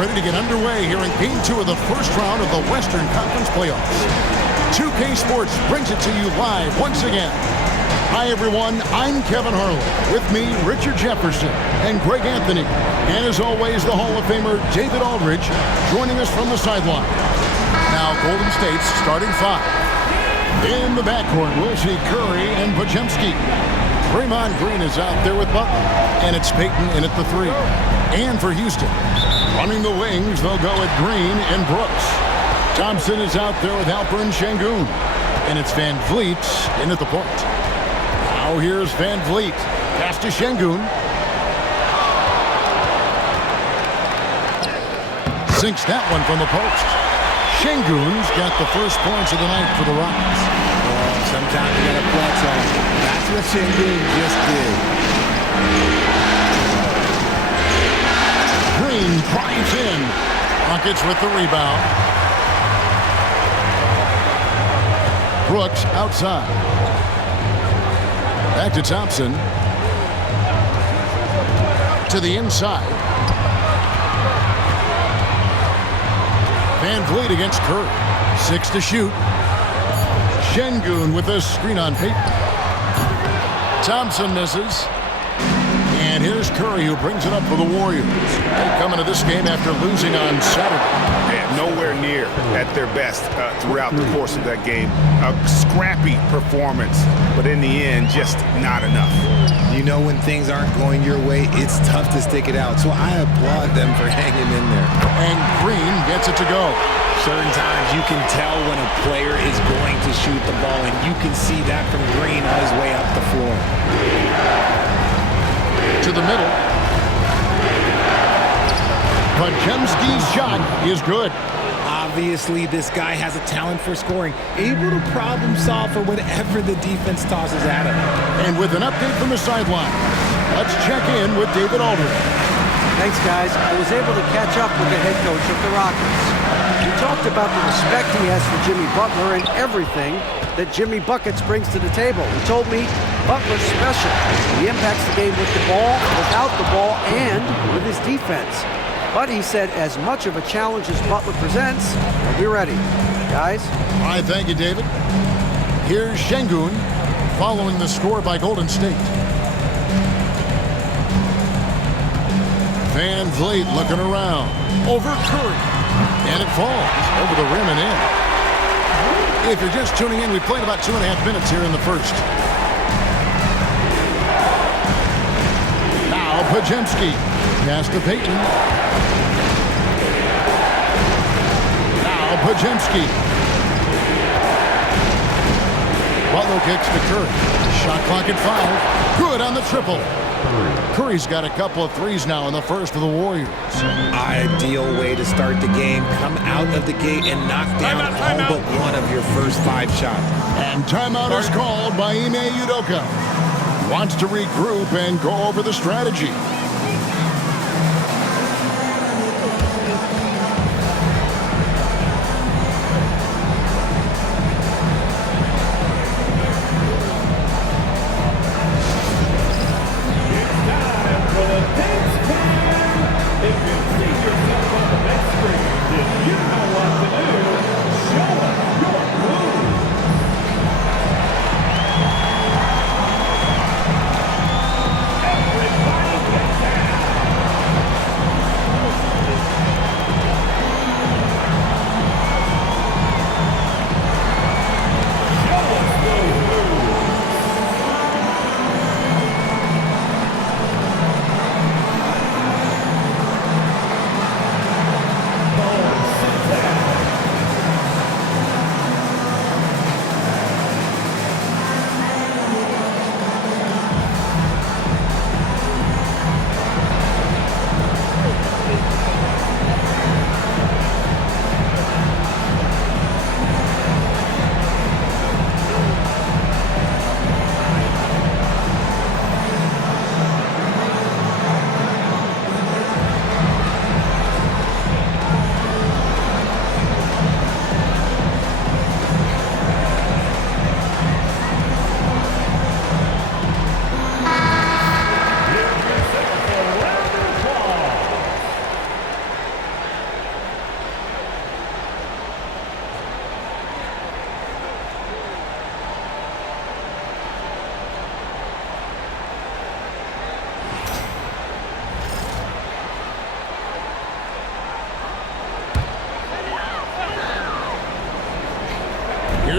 ready to get underway here in Game 2 of the first round of the Western Conference Playoffs. 2K Sports brings it to you live once again. Hi, everyone. I'm Kevin Harlan. With me, Richard Jefferson and Greg Anthony. And as always, the Hall of Famer David Aldridge joining us from the sideline. Now, Golden State's starting five. In the backcourt, we'll see Curry and Podziemski. Draymond Green is out there with Butler. And it's Payton in at the three. And for Houston, running the wings, they'll go with Green and Brooks. Thompson is out there with Alperen Şengün. And it's Van Vliet in at the point. Now here's Van Vliet. Pass to Şengün. Sinks that one from the post. Şengün's got the first points of the night for the Rockets. Sometimes you gotta flex on him. That's what Şengün just did. Green drives in. Rockets with the rebound. Brooks outside. Back to Thompson. To the inside. Van Vliet against Curry. 6 to shoot. Şengün with a screen on Payton. Thompson misses. And here's Curry, who brings it up for the Warriors. They come into this game after losing on Saturday. And nowhere near at their best throughout the course of that game. A scrappy performance, but in the end, just not enough. You know, when things aren't going your way, it's tough to stick it out. So I applaud them for hanging in there. And Green gets it to go. Certain times you can tell when a player is going to shoot the ball, and you can see that from Green on his way up the floor. To the middle. Podziemski's shot is good. Obviously, this guy has a talent for scoring, able to problem solve for whatever the defense tosses at him. And with an update from the sideline, let's check in with David Aldridge. Thanks, guys. I was able to catch up with the head coach of the Rockets. He talked about the respect he has for Jimmy Butler and everything that Jimmy Buckets brings to the table. He told me Butler's special. He impacts the game with the ball, without the ball, and with his defense. But he said as much of a challenge as Butler presents, we'll be ready. Guys? All right, thank you, David. Here's Şengün following the score by Golden State. Van Vliet looking around. Over Curry. And it falls over the rim and in. If you're just tuning in, we played about 2.5 minutes here in the first. Now Podziemski. Pass to Payton. Now Podziemski. Butler kicks to Curry. Shot clock at 5. Good on the triple. Curry's got a couple of threes now in the first for the Warriors. Ideal way to start the game. Come out of the gate and knock down all but one of your first 5 shots. And timeout is called by Ime Udoka. Wants to regroup and go over the strategy.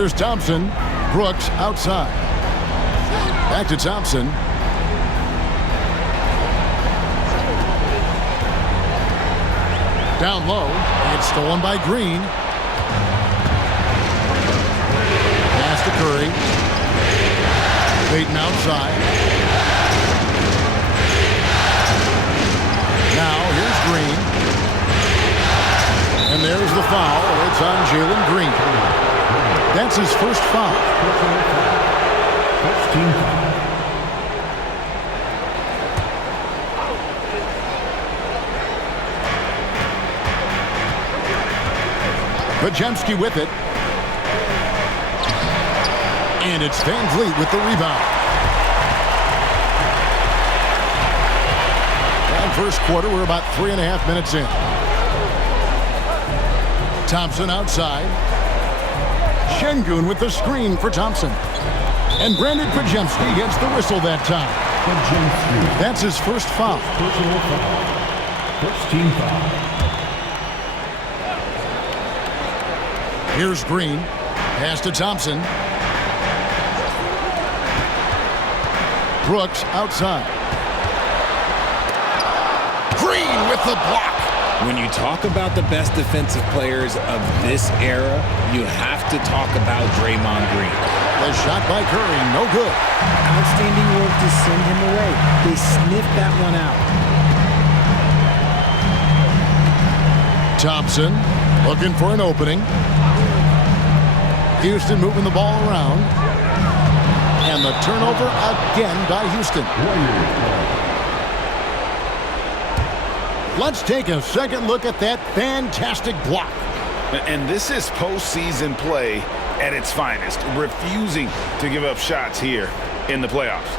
Here's Thompson. Brooks outside. Back to Thompson. Down low. It's stolen by Green. Pass to Curry. Payton outside. Now here's Green. And there's the foul. It's on Jalen Green. That's his first foul. First team foul. Podziemski with it. And it's Van Vliet with the rebound. And first quarter, we're about 3.5 minutes in. Thompson outside. Şengün with the screen for Thompson. And Brandon Podziemski gets the whistle that time. That's his first foul. Personal foul. First team foul. Here's Green. Pass to Thompson. Brooks outside. Green with the block. When you talk about the best defensive players of this era, you have to talk about Draymond Green. The shot by Curry, no good. Outstanding work to send him away. They sniffed that one out. Thompson looking for an opening. Houston moving the ball around. And the turnover again by Houston. Let's take a second look at that fantastic block. And this is postseason play at its finest, refusing to give up shots here in the playoffs.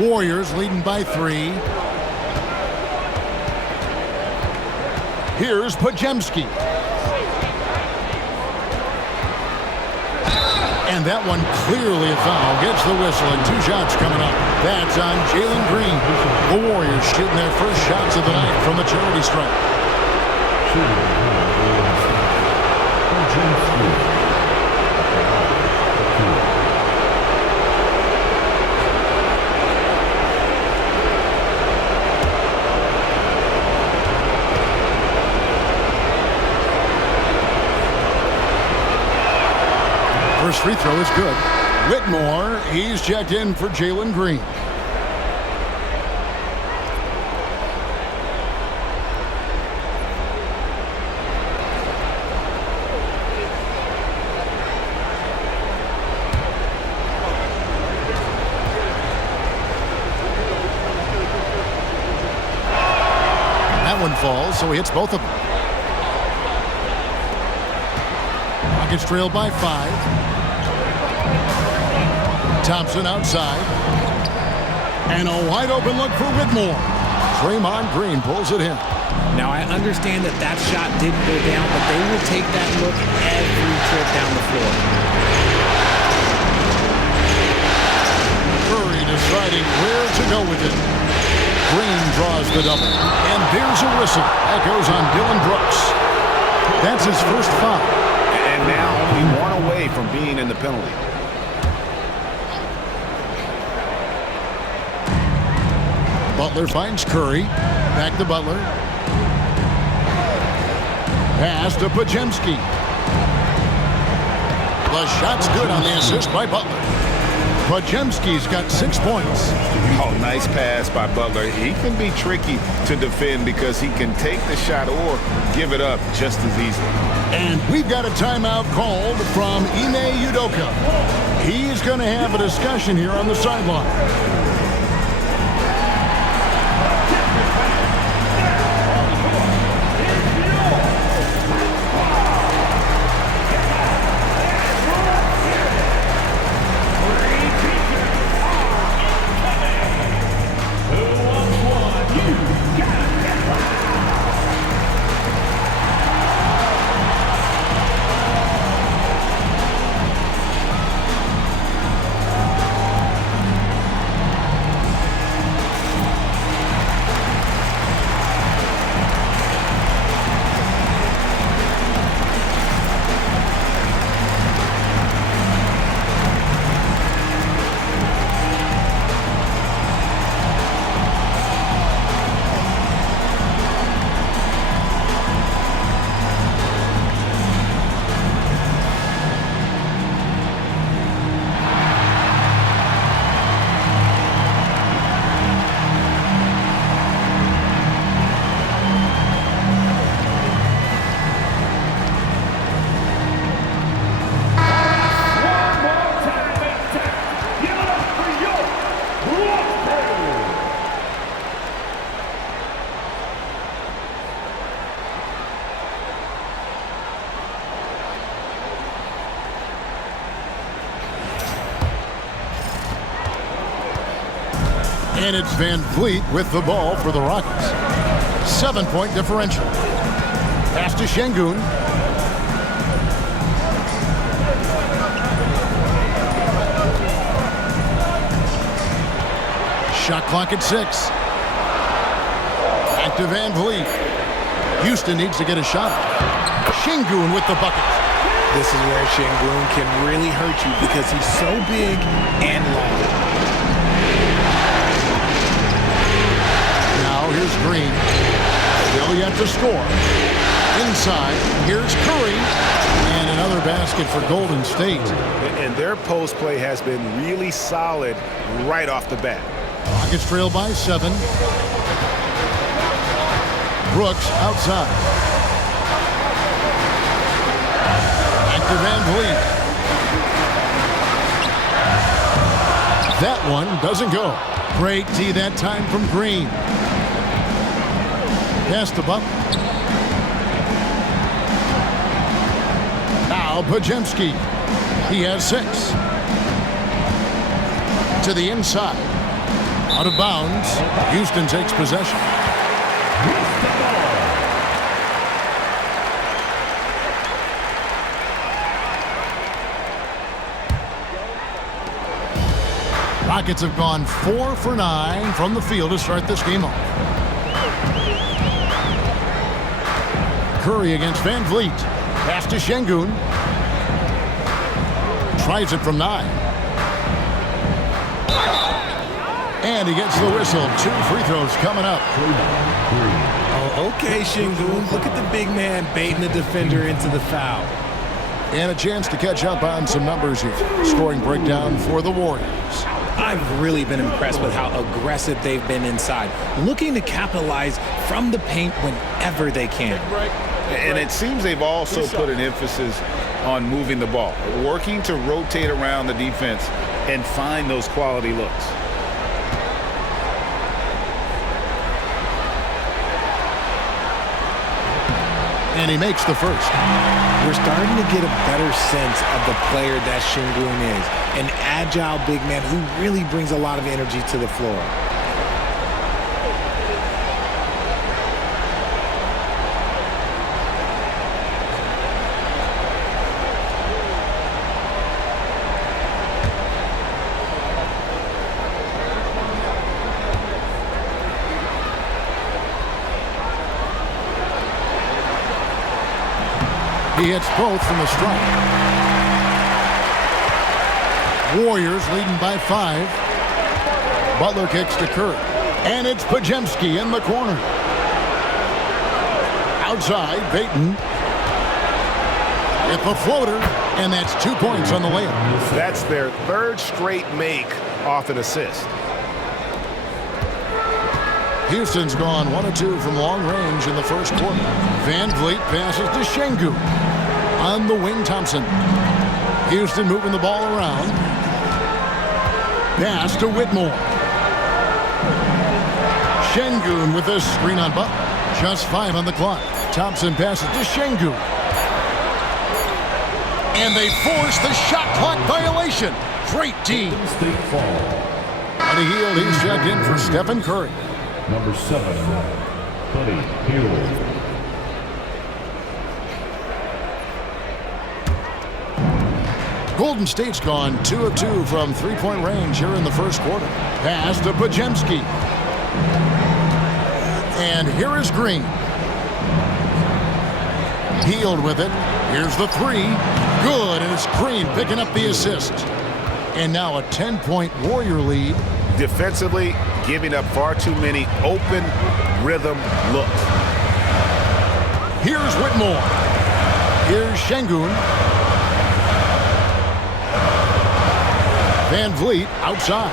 Warriors leading by 3. Here's Podziemski. And that one clearly a foul. Gets the whistle and 2 shots coming up. That's on Jalen Green. The Warriors shooting their first shots of the night from the charity stripe. First free throw is good. Whitmore, he's checked in for Jalen Green. That one falls, so he hits both of them. Rockets trailed by 5. Thompson outside. And a wide open look for Whitmore. Draymond Green pulls it in. Now, I understand that that shot didn't go down, but they will take that look every trip down the floor. Curry deciding where to go with it. Green draws the double. And there's a whistle. That goes on Dylan Brooks. That's his first foul. And now only 1 away from being in the penalty. Butler finds Curry. Back to Butler. Pass to Podziemski. The shot's good on the assist by Butler. Podziemski's got 6 points. Oh, nice pass by Butler. He can be tricky to defend because he can take the shot or give it up just as easily. And we've got a timeout called from Ime Udoka. He's going to have a discussion here on the sideline. And it's Van Vliet with the ball for the Rockets. 7-point differential. Pass to Şengün. Shot clock at 6. Back to Van Vliet. Houston needs to get a shot. Şengün with the bucket. This is where Şengün can really hurt you because he's so big and long. Now here's Green. Still yet to score. Inside, here's Curry. And another basket for Golden State. And their post play has been really solid right off the bat. Rockets trail by 7. Brooks outside. Back to Van Vliet. That one doesn't go. Great D that time from Green. Pass to Butler. Now Podziemski. He has 6. To the inside. Out of bounds. Houston takes possession. Rockets have gone 4 for 9 from the field to start this game off. Curry against Van Vliet. Pass to Şengün. Tries it from 9. And he gets the whistle. 2 free throws coming up. Oh, okay, Şengün. Look at the big man baiting the defender into the foul. And a chance to catch up on some numbers here. Scoring breakdown for the Warriors. I've really been impressed with how aggressive they've been inside, looking to capitalize from the paint whenever they can. And it seems they've also put an emphasis on moving the ball, working to rotate around the defense and find those quality looks. And he makes the first. We're starting to get a better sense of the player that Şengün is. An agile big man who really brings a lot of energy to the floor. He hits both from the stripe. Warriors leading by 5. Butler kicks to Curry. And it's Podziemski in the corner. Outside, Payton. With the floater, and that's 2 points on the layup. That's their 3rd straight make off an assist. Houston's gone 1 of 2 from long range in the first quarter. Van Vliet passes to Şengün. On the wing, Thompson. Houston moving the ball around. Pass to Whitmore. Şengün with a screen on Butler. Just 5 on the clock. Thompson passes to Şengün. And they force the shot clock violation. Great team. On the heel, he's checked in for Stephen Curry. Number 7, Buddy Hield. Golden State's gone 2 of 2 from three-point range here in the first quarter. Pass to Podziemski. And here is Green. Hield with it. Here's the 3. Good, and it's Green picking up the assist. And now a 10-point Warrior lead. Defensively, giving up far too many open rhythm looks. Here's Whitmore. Here's Şengün. Van Vliet outside.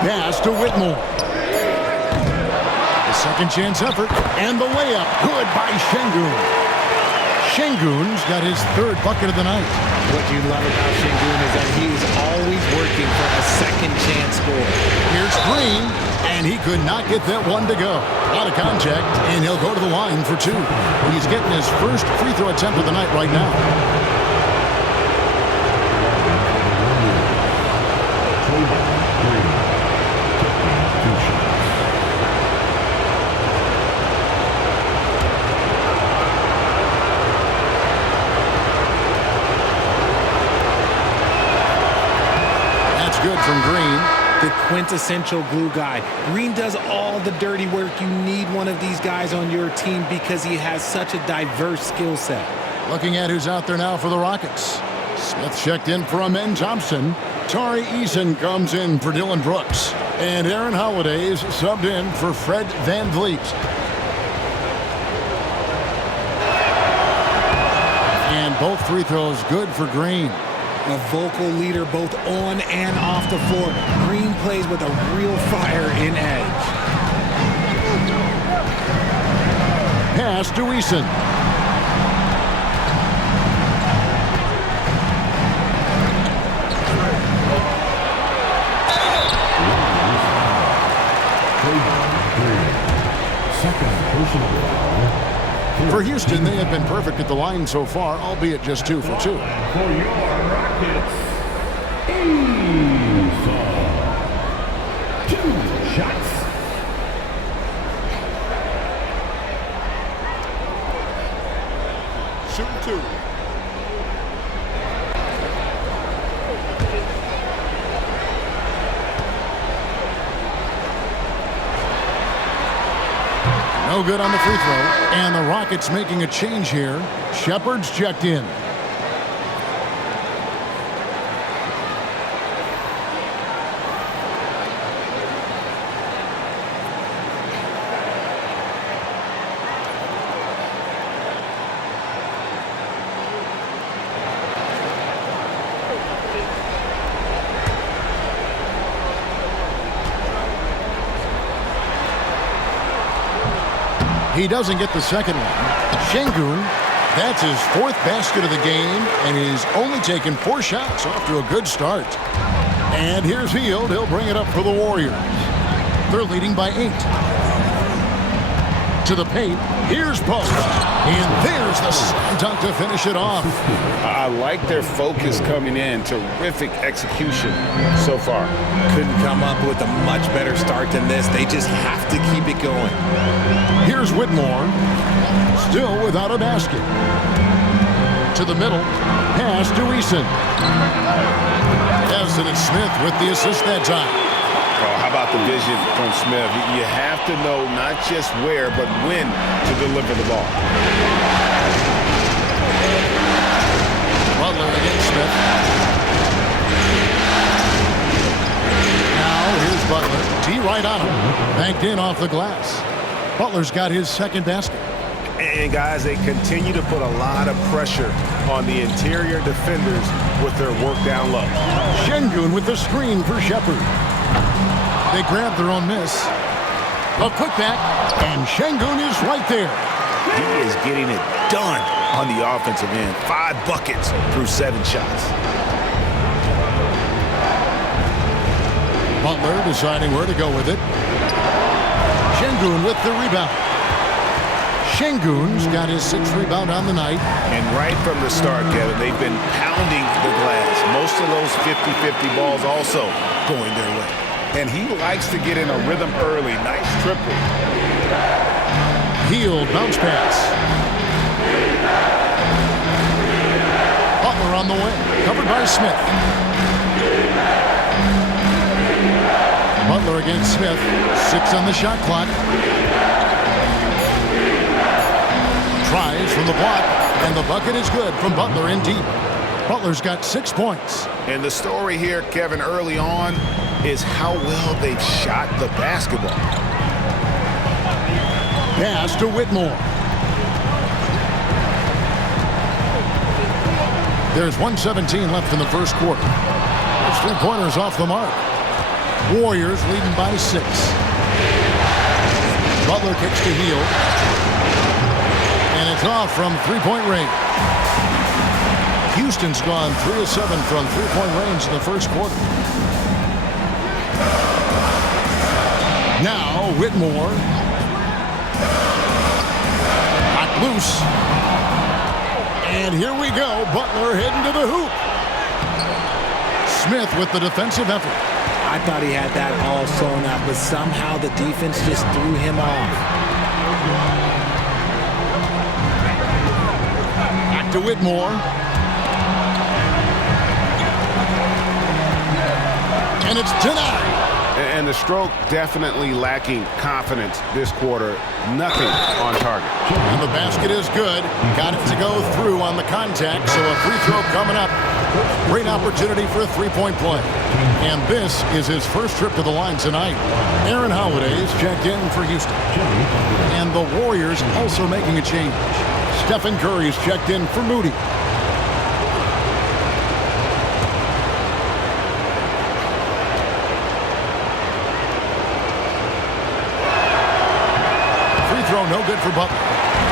Pass to Whitmore. The second chance effort, and the layup. Good by Şengün. Şengün's got his 3rd bucket of the night. What you love about Şengün is that he is always working for a second chance score. Here's Green, and he could not get that one to go. Out of contact, and he'll go to the line for 2. He's getting his first free throw attempt of the night right now. Draymond Green. The quintessential glue guy. Green does all the dirty work. You need one of these guys on your team because he has such a diverse skill set. Looking at who's out there now for the Rockets. Smith checked in for Amen Thompson. Tari Eason comes in for Dylan Brooks. And Aaron Holiday is subbed in for Fred VanVleet. And both free throws good for Green. A vocal leader both on and off the floor. Green plays with a real fire in edge. Pass to Eason. Second personal foul. For Houston, they have been perfect at the line so far, albeit just 2 for 2. For your Rockets, Eason. 2 shots. Shoot 2. No good on the free throw. And the Rockets making a change here. Shepard's checked in. He doesn't get the second one. Şengün, that's his 4th basket of the game, and he's only taken 4 shots, off to a good start. And here's Hield. He'll bring it up for the Warriors. They're leading by 8. To the paint. Here's Post. And there's the slam dunk to finish it off. I like their focus coming in. Terrific execution so far. Couldn't come up with a much better start than this. They just have to keep it going. Here's Whitmore. Still without a basket. To the middle. Pass to Eason. Yes, and it's Smith with the assist that time. Oh, how about the vision from Smith? You have to know not just where, but when to deliver the ball. Butler against Smith. Now here's Butler. T right on him. Banked in off the glass. Butler's got his 2nd basket. And guys, they continue to put a lot of pressure on the interior defenders with their work down low. Şengün with the screen for Shepard. They grab their own miss. A putback, and Şengün is right there. He is getting it done on the offensive end. 5 buckets through 7 shots. Butler deciding where to go with it. Şengün with the rebound. Şengün's got his 6th rebound on the night. And right from the start, Kevin, they've been pounding the glass. Most of those 50-50 balls also going their way. And he likes to get in a rhythm early. Nice triple. Hield bounce pass. Butler on the way. Covered by Smith. Butler against Smith. 6 on the shot clock. Tries from the block. And the bucket is good from Butler in deep. Butler's got 6 points. And the story here, Kevin, early on is how well they've shot the basketball. Pass to Whitmore. There's 1:17 left in the first quarter. Those 3-pointers off the mark. Warriors leading by 6. Butler kicks to Hield. And it's off from 3-point range. Houston's gone 3 of 7 from 3-point range in the first quarter. Now Whitmore. Knocked loose. And here we go. Butler heading to the hoop. Smith with the defensive effort. I thought he had that all sewn up, but somehow the defense just threw him off. Back to Whitmore. and it's denied. And the stroke definitely lacking confidence this quarter. Nothing on target. And the basket is good. Got it to go through on the contact, so a free throw coming up. Great opportunity for a three-point play. And this is his first trip to the line tonight. Aaron Holiday is checked in for Houston. And the Warriors also making a change. Stephen Curry is checked in for Moody. Free throw no good for Butler.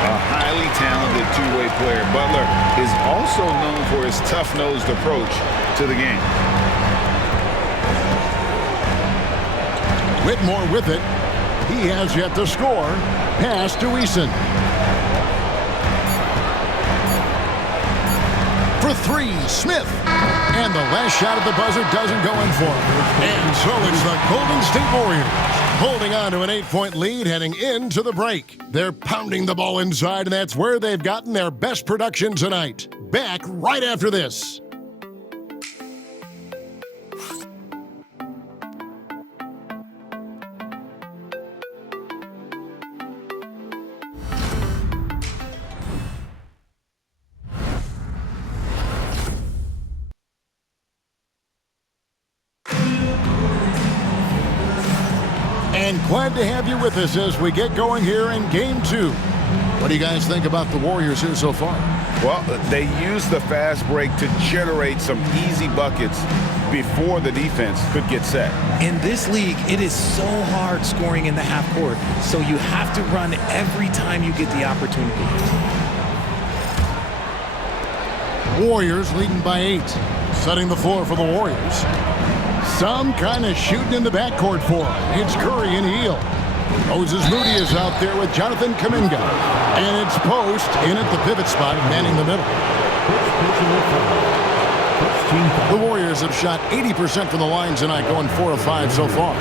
A highly talented two-way player. Butler is also known for his tough-nosed approach to the game. Whitmore with it. He has yet to score. Pass to Eason. For three, Smith. And the last shot at the buzzer doesn't go in for him. And so it's the Golden State Warriors holding on to an 8-point lead heading into the break. They're pounding the ball inside, and that's where they've gotten their best production tonight. Back right after this. And glad to have you with us as we get going here in Game 2. What do you guys think about the Warriors here so far? Well, they used the fast break to generate some easy buckets before the defense could get set. In this league, it is so hard scoring in the half court, so you have to run every time you get the opportunity. Warriors leading by 8. Setting the floor for the Warriors. Some kind of shooting in the backcourt for him. It's Curry and Heel. Moses Moody is out there with Jonathan Kuminga. And it's Post in at the pivot spot, manning the middle. The Warriors have shot 80% from the line tonight, going 4 of 5 so far.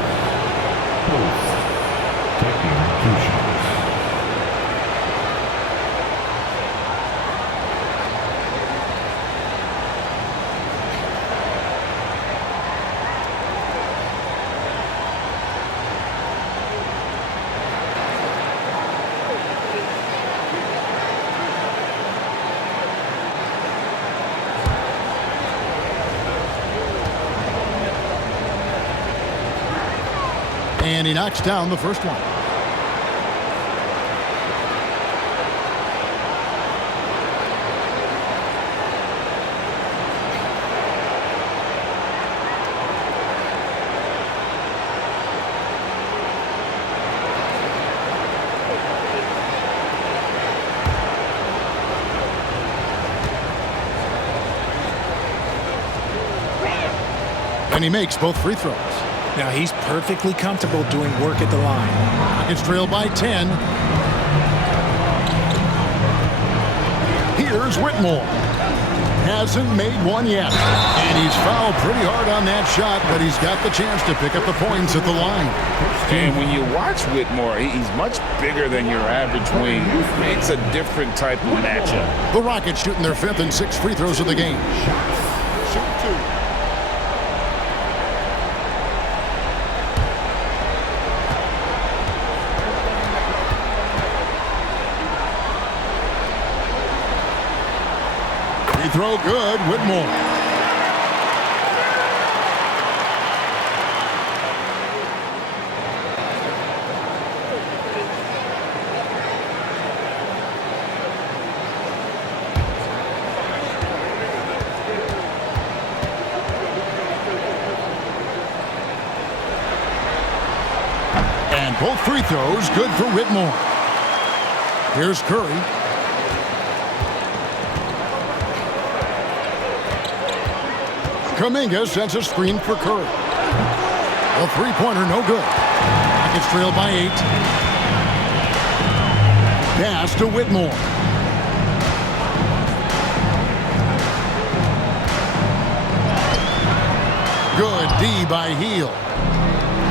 And he knocks down the first one. And he makes both free throws. Now he's perfectly comfortable doing work at the line. It's trailed by 10. Here's Whitmore. Hasn't made one yet. And he's fouled pretty hard on that shot, but he's got the chance to pick up the points at the line. And when you watch Whitmore, he's much bigger than your average wing. It's a different type of matchup. The Rockets shooting their 5th and 6th free throws of the game. Shoot 2. Throw good, Whitmore. And both free throws good for Whitmore. Here's Curry. Kuminga sends a screen for Curry. The three-pointer no good. Rockets trail by 8. Pass to Whitmore. Good D by Heel.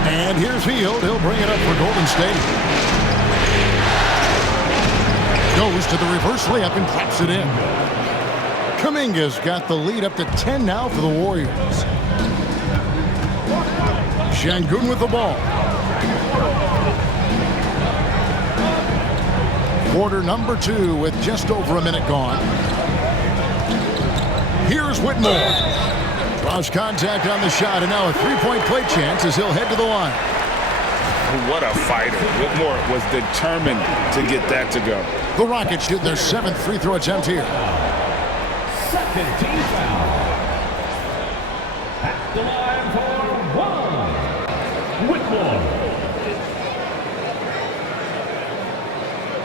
And here's Heel. He'll bring it up for Golden State. Goes to the reverse layup and claps it in. Kuminga's got the lead up to 10 now for the Warriors. Şengün with the ball. Quarter number 2 with just over a minute gone. Here's Whitmore. Draws contact on the shot, and now a three-point play chance as he'll head to the line. What a fighter. Whitmore was determined to get that to go. The Rockets shoot their 7th free throw attempt here. Second team foul. At the line for one. Whitmore.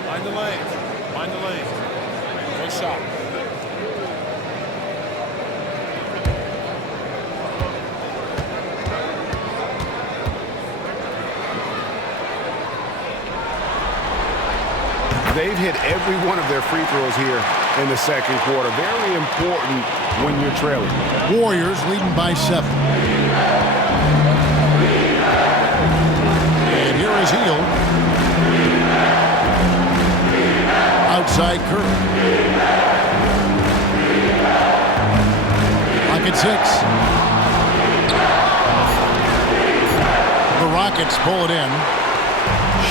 Mind the lanes. Mind the lanes. Good shot. They've hit every one of their free throws here in the second quarter. Very important when you're trailing. Warriors leading by 7. And here is Hield. Outside Curry. Rocket 6. The Rockets pull it in.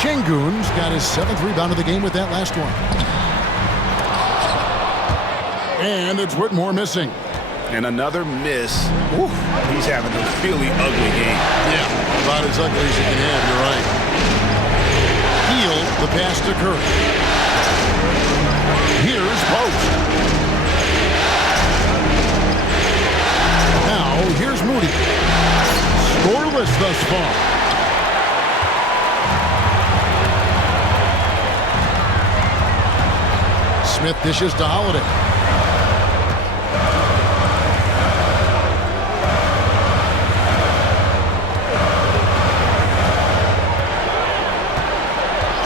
Şengün's got his 7th rebound of the game with that last one. And it's Whitmore missing. And another miss. Ooh, he's having a really ugly game. Yeah, about as ugly as you can have, you're right. Hield the pass to Curry. Here's Post. Now, here's Moody. Scoreless thus far. Smith dishes to Holiday.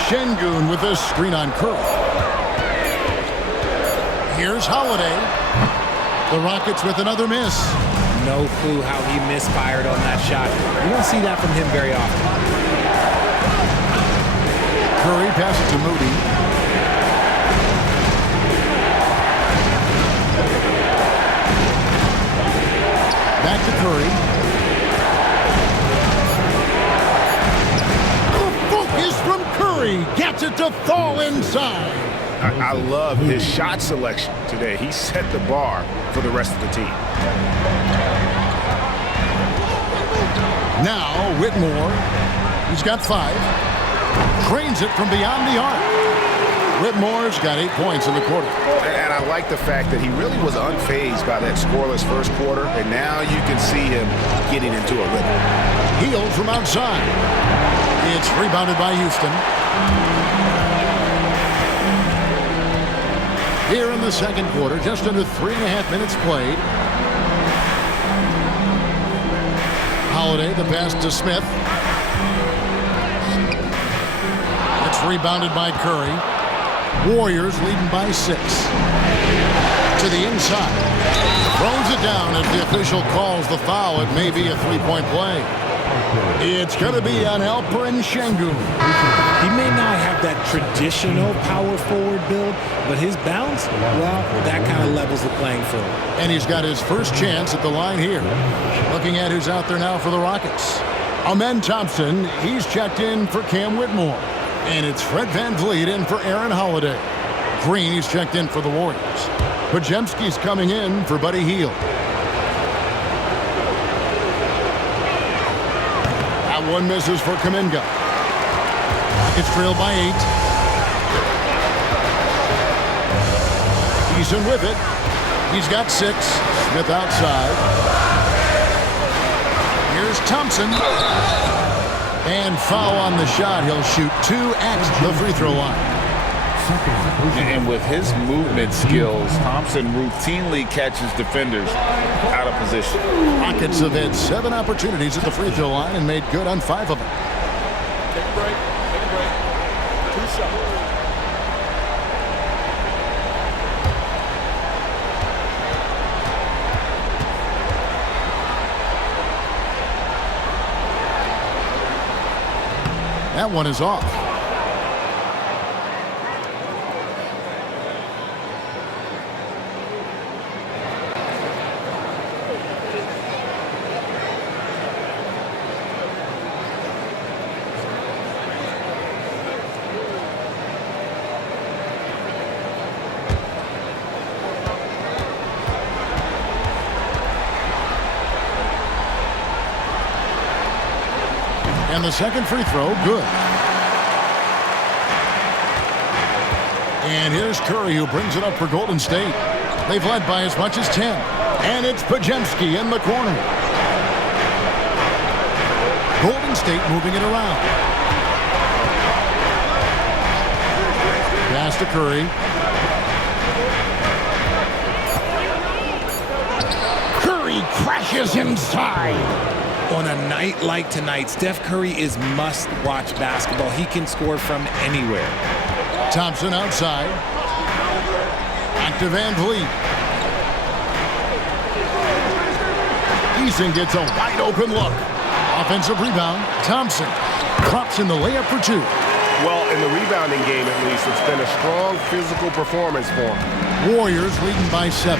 Şengün with a screen on Curry. Here's Holiday. The Rockets with another miss. No clue how he misfired on that shot. You don't see that from him very often. Curry passes to Moody. Back to Curry. The focus from Curry gets it to fall inside. I love his shot selection today. He set the bar for the rest of the team. Now Whitmore. He's got 5. Drains it from beyond the arc. Whitmore's got 8 points in the quarter. And I like the fact that he really was unfazed by that scoreless first quarter, and now you can see him getting into a rhythm. Hield from outside. It's rebounded by Houston. Here in the second quarter, just under 3.5 minutes played. Holiday, the pass to Smith. It's rebounded by Curry. Warriors leading by 6. To the inside. Throws it down as the official calls the foul. It may be a 3-point play. It's going to be on Alperen Şengün. He may not have that traditional power forward build, but his bounce, well, that kind of levels the playing field. And he's got his first chance at the line here. Looking at who's out there now for the Rockets. Amen Thompson, he's checked in for Cam Whitmore. And it's Fred VanVleet in for Aaron Holiday. Green, he's checked in for the Warriors. Podziemski's coming in for Buddy Hield. That one misses for Kuminga. Rockets trail by 8. Eason with it. He's got 6. Smith outside. Here's Thompson. And foul on the shot. He'll shoot 2 at the free throw line. And with his movement skills, Thompson routinely catches defenders out of position. Rockets have had 7 opportunities at the free throw line and made good on 5 of them. Take a break. Take a break. 2 shots. That one is off. And the second free throw, good. And here's Curry, who brings it up for Golden State. They've led by as much as 10. And it's Pajemski in the corner. Golden State moving it around. Pass to Curry. Curry crashes inside. On a night like tonight, Steph Curry is must-watch basketball. He can score from anywhere. Thompson outside. Back to Van Vliet. Eason gets a wide-open look. Offensive rebound. Thompson drops in the layup for two. Well, in the rebounding game, at least, it's been a strong physical performance for him. Warriors leading by 7.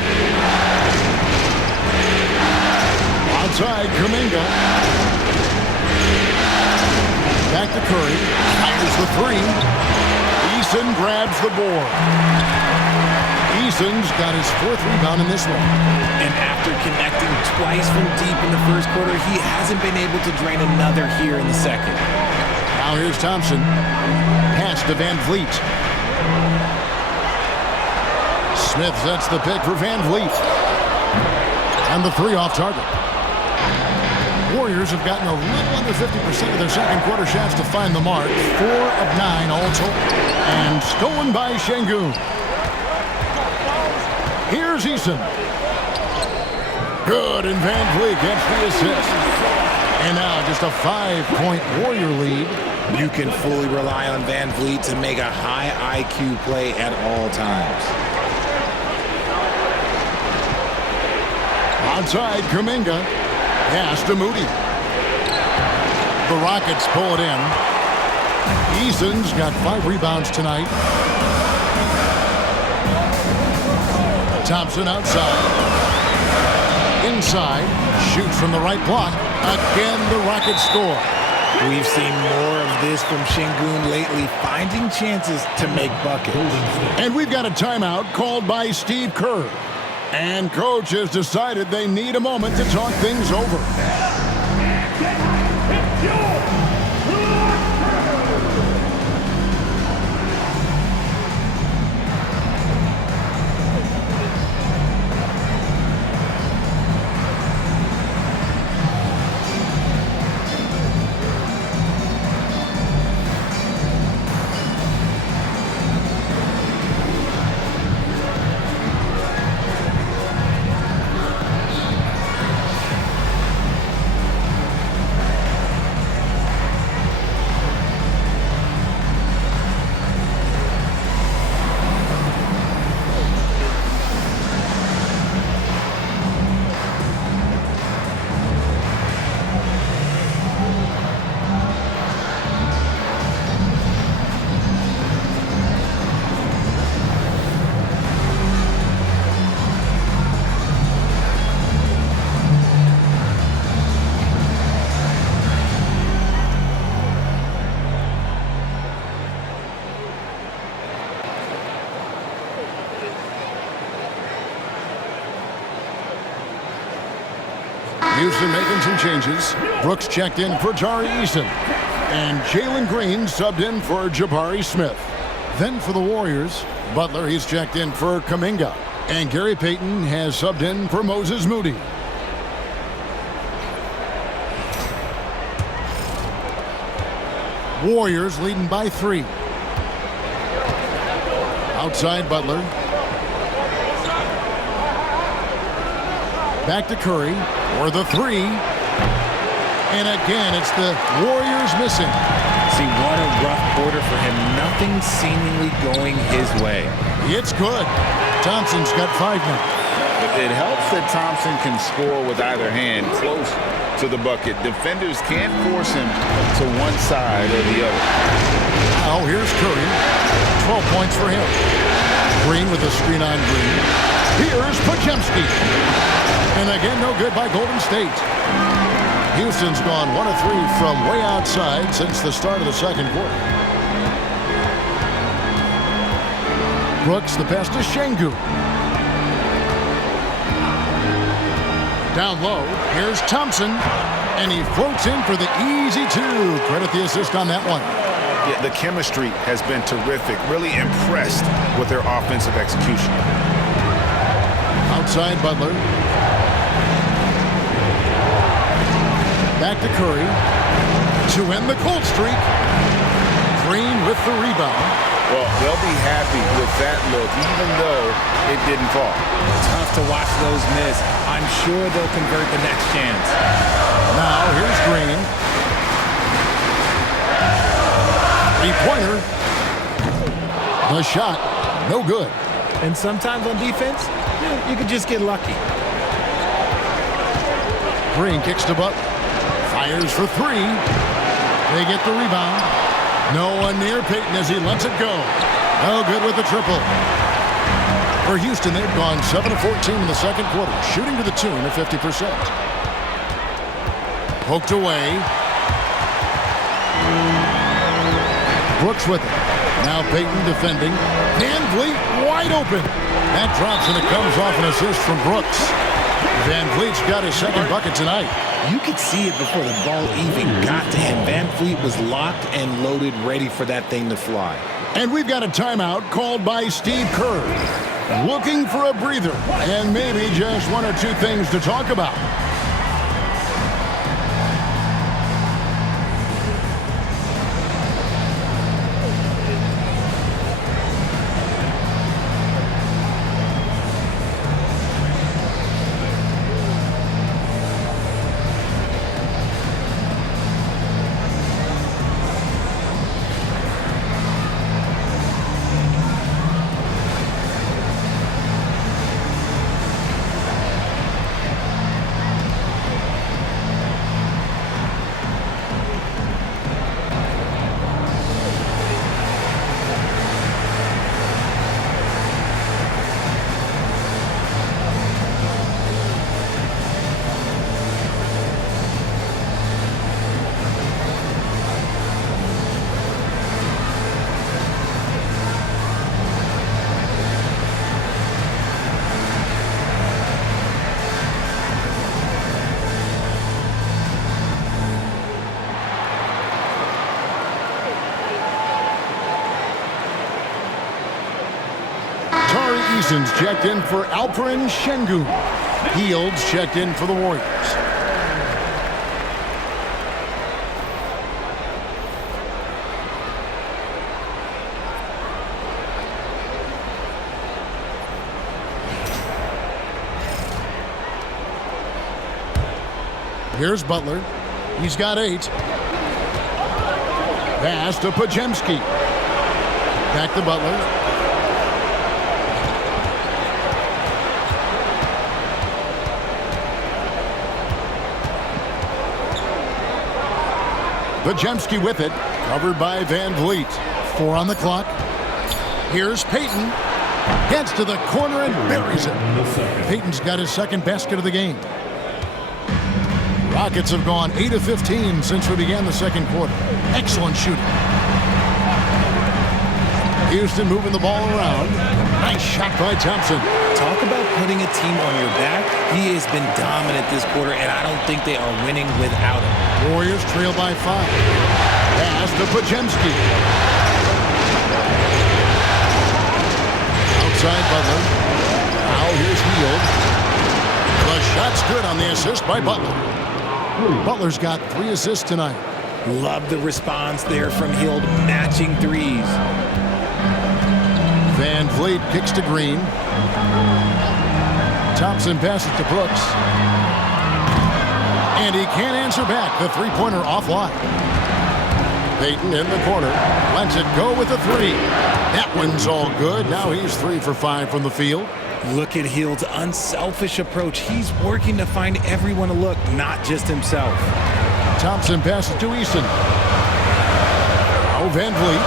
Outside, Kuminga. Back to Curry. Fires the three. Eason grabs the board. Eason's got his 4th rebound in this one. And after connecting twice from deep in the first quarter, he hasn't been able to drain another here in the second. Now here's Thompson. Pass to Van Vliet. Smith sets the pick for Van Vliet. And the 3 off target. Warriors have gotten a little under 50% of their second quarter shots to find the mark. 4 of 9 all told. And stolen by Şengün. Here's Eason. Good, and Van Vliet gets the assist. And now just a 5-point Warrior lead. You can fully rely on Van Vliet to make a high IQ play at all times. Outside, Kuminga. Pass to Moody. The Rockets pull it in. Eason's got 5 rebounds tonight. Thompson outside. Inside. Shoots from the right block. Again, the Rockets score. We've seen more of this from Şengün lately, finding chances to make buckets. And we've got a timeout called by Steve Kerr. And coach has decided they need a moment to talk things over. Houston making some changes. Brooks checked in for Tari Eason. And Jalen Green subbed in for Jabari Smith. Then for the Warriors, Butler, he's checked in for Kuminga. And Gary Payton has subbed in for Moses Moody. Warriors leading by 3. Outside Butler. Back to Curry for the 3. And again, it's the Warriors missing. See, what a rough quarter for him. Nothing seemingly going his way. It's good. Thompson's got 5 now. It helps that Thompson can score with either hand close to the bucket. Defenders can't force him to one side or the other. Now here's Curry. 12 points for him. Green with a screen on Green. Here's Pajemski. And again, no good by Golden State. Houston's gone 1 of 3 from way outside since the start of the second quarter. Brooks, the pass to Şengün. Down low, here's Thompson. And he floats in for the easy two. Credit the assist on that one. Yeah, the chemistry has been terrific. Really impressed with their offensive execution. Outside Butler. Back to Curry. To end the cold streak. Green with the rebound. Well, they'll be happy with that look, even though it didn't fall. Tough to watch those miss. I'm sure they'll convert the next chance. Now, here's Green. Three-pointer. The shot, no good. And sometimes on defense, you can just get lucky. Green kicks to Butler. Fires for three. They get the rebound. No one near Payton as he lets it go. No good with the triple. For Houston, they've gone 7 of 14 in the second quarter, shooting to the tune of 50%. Poked away. Brooks with it. Now Payton defending. Van Vliet wide open. That drops and it comes off an assist from Brooks. Van Vliet's got his second bucket tonight. You could see it before the ball even got to him. Van Vliet was locked and loaded, ready for that thing to fly. And we've got a timeout called by Steve Kerr. Looking for a breather and maybe just one or two things to talk about. Eason's checked in for Alperen Şengün. Fields checked in for the Warriors. Here's Butler. He's got 8. Pass to Podziemski. Back to Butler. Podziemski with it, covered by Van Vliet. 4 on the clock. Here's Payton. Gets to the corner and buries it. Payton's got his second basket of the game. Rockets have gone 8 of 15 since we began the second quarter. Excellent shooting. Houston moving the ball around. Nice shot by Thompson. Talk about putting a team on your back. He has been dominant this quarter, and I don't think they are winning without him. Warriors trail by 5. Pass to Podziemski. Outside Butler. Now here's Hield. The shot's good on the assist by Butler. Butler's got 3 assists tonight. Love the response there from Hield, matching threes. Van Vliet kicks to Green. Thompson passes to Brooks. And he can't answer back. The three-pointer offline. Payton in the corner. Lets it go with a 3. That one's all good. Now he's 3 for 5 from the field. Look at Hield's unselfish approach. He's working to find everyone a look, not just himself. Thompson passes to Eason. Oh, Van Vliet.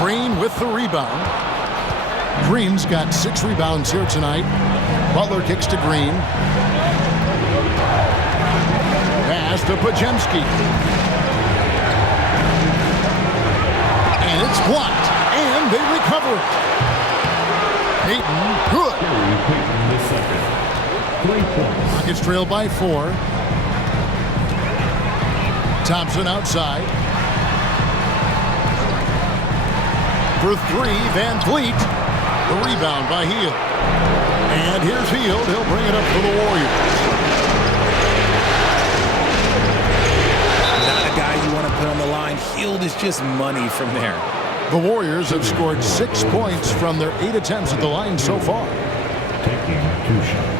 Green with the rebound. Green's got 6 rebounds here tonight. Butler kicks to Green. Pass Pass to Pajemski. And it's blocked. And they recover it. Peyton, good. Peyton the second. 3 points. Rockets trail by 4. Thompson outside. For 3, Van Vliet. The rebound by Hield. And here's Hield. He'll bring it up for the Warriors. Not a guy you want to put on the line. Hield is just money from there. The Warriors have scored 6 points from their 8 attempts at the line so far. Taking 2 shots.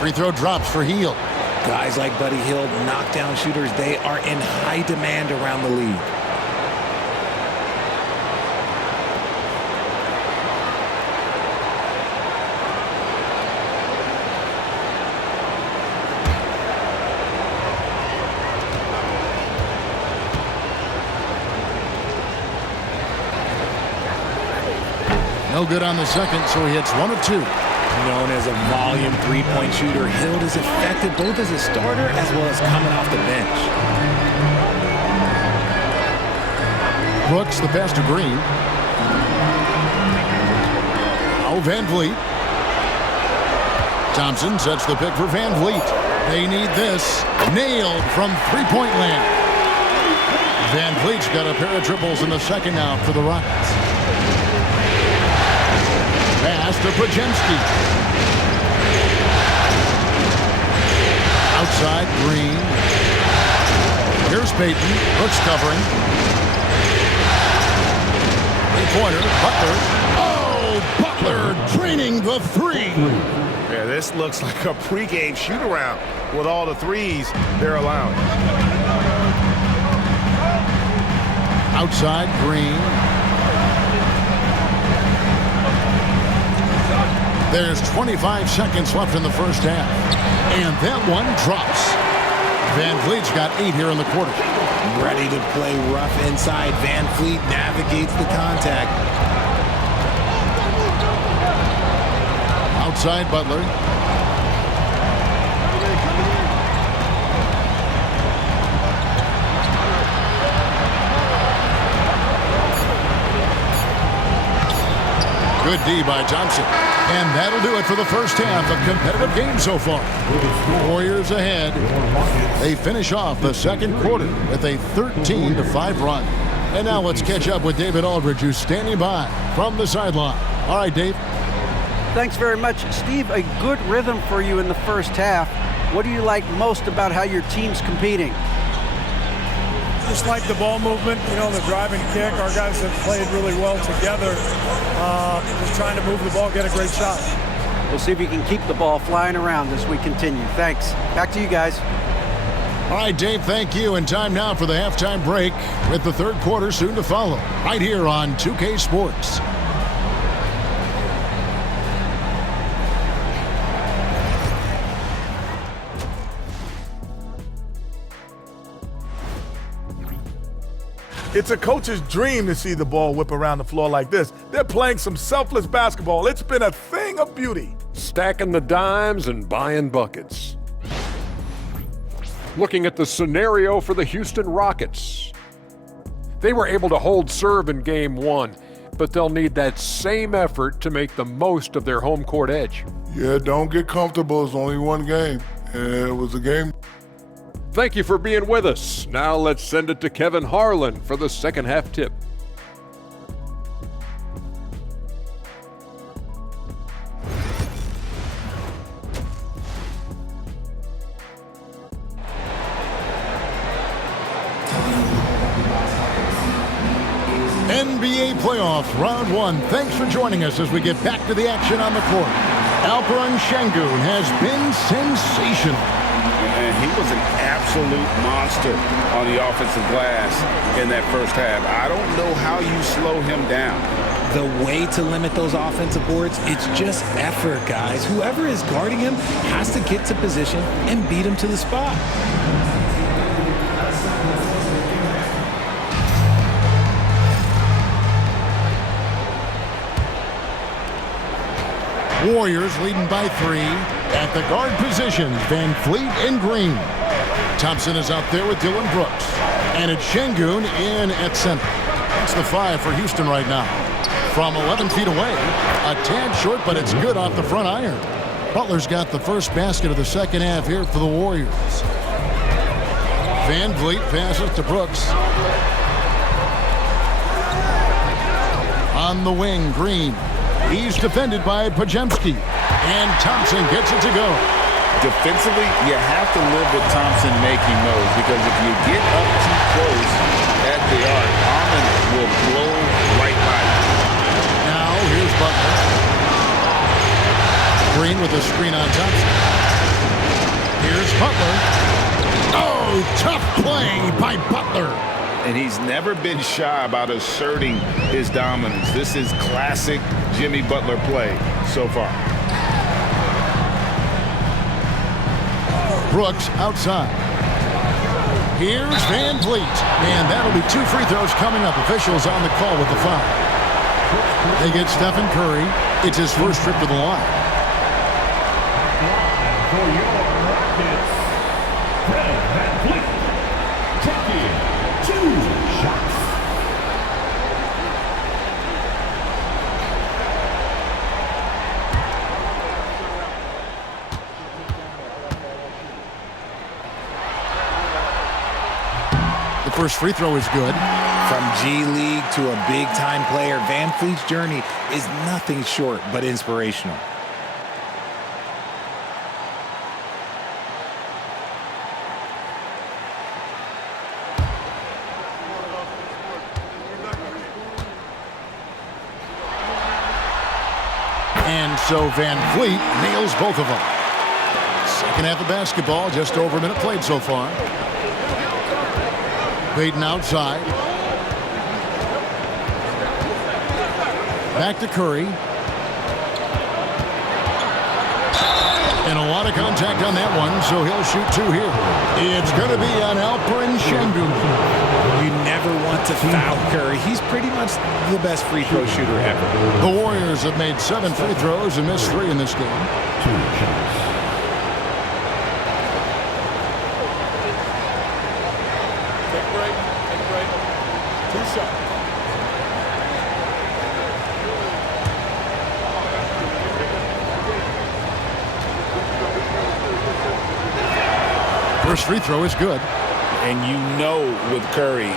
Free throw drops for Hield. Guys like Buddy Hield, knockdown shooters, they are in high demand around the league. No good on the second, so he hits 1 of 2. Known as a volume three-point shooter, Hield is effective both as a starter as well as coming off the bench. Brooks, the pass to Green. Now Van Vliet. Thompson sets the pick for Van Vliet. They need this. Nailed from three-point land. Van Vliet's got a pair of triples in the second now for the Rockets. Pass to Pajemski. Outside, Green. Here's Peyton. Brooks covering. Three-pointer, Butler. Oh, Butler draining the 3. Yeah, this looks like a pregame shoot-around with all the threes they're allowing. Outside, Green. There's 25 seconds left in the first half. And that one drops. Van Vliet's got 8 here in the quarter. Ready to play rough inside. Van Vliet navigates the contact. Outside, Butler. Good D by Johnson. And that'll do it for the first half. A competitive game so far. Warriors ahead. They finish off the second quarter with a 13-5 run. And now let's catch up with David Aldridge, who's standing by from the sideline. All right, Dave. Thanks very much. Steve, a good rhythm for you in the first half. What do you like most about how your team's competing? Just like the ball movement, you know, the drive and kick. Our guys have played really well together. Just trying to move the ball, get a great shot. We'll see if you can keep the ball flying around as we continue. Thanks. Back to you guys. All right, Dave, thank you. And time now for the halftime break with the third quarter soon to follow right here on 2K Sports. It's a coach's dream to see the ball whip around the floor like this. They're playing some selfless basketball. It's been a thing of beauty. Stacking the dimes and buying buckets. Looking at the scenario for the Houston Rockets. They were able to hold serve in Game 1, but they'll need that same effort to make the most of their home court edge. Yeah, don't get comfortable. It's only one game. And it was a game. Thank you for being with us. Now let's send it to Kevin Harlan for the second half tip. NBA playoffs, round 1. Thanks for joining us as we get back to the action on the court. Alperen Şengün has been sensational. And he was an absolute monster on the offensive glass in that first half. I don't know how you slow him down. The way to limit those offensive boards, it's just effort, guys. Whoever is guarding him has to get to position and beat him to the spot. Warriors leading by 3. At the guard positions, Van Fleet and Green. Thompson is out there with Dylan Brooks. And it's Şengün in at center. That's the 5 for Houston right now. From 11 feet away, a tad short, but it's good off the front iron. Butler's got the first basket of the second half here for the Warriors. Van Vliet passes to Brooks. On the wing, Green. He's defended by Podziemski. And Thompson gets it to go. Defensively, you have to live with Thompson making those, because if you get up too close at the arc, Almond will blow right by you. Now, here's Butler. Green with a screen on Thompson. Here's Butler. Oh, tough play by Butler. And he's never been shy about asserting his dominance. This is classic Jimmy Butler play so far. Brooks outside. Here's Van Vliet. And that'll be 2 free throws coming up. Officials on the call with the foul. They get Stephen Curry. It's his first trip to the line. For your Rockets, Fred Van Vliet, taking 2 shots. The first free throw is good. From G League to a big-time player, Van Vliet's journey is nothing short but inspirational. And so Van Vliet nails both of them. Second half of basketball, just over a minute played so far. Baden outside. Back to Curry. And a lot of contact on that one, so he'll shoot 2 here. It's going to be on Alperen Şengün. You never want to foul Curry. He's pretty much the best free throw shooter ever. The Warriors have made 7 free throws and missed 3 in this game. 2 shots. Take a break. Take a break. 2 shots. First free throw is good. And you know with Curry,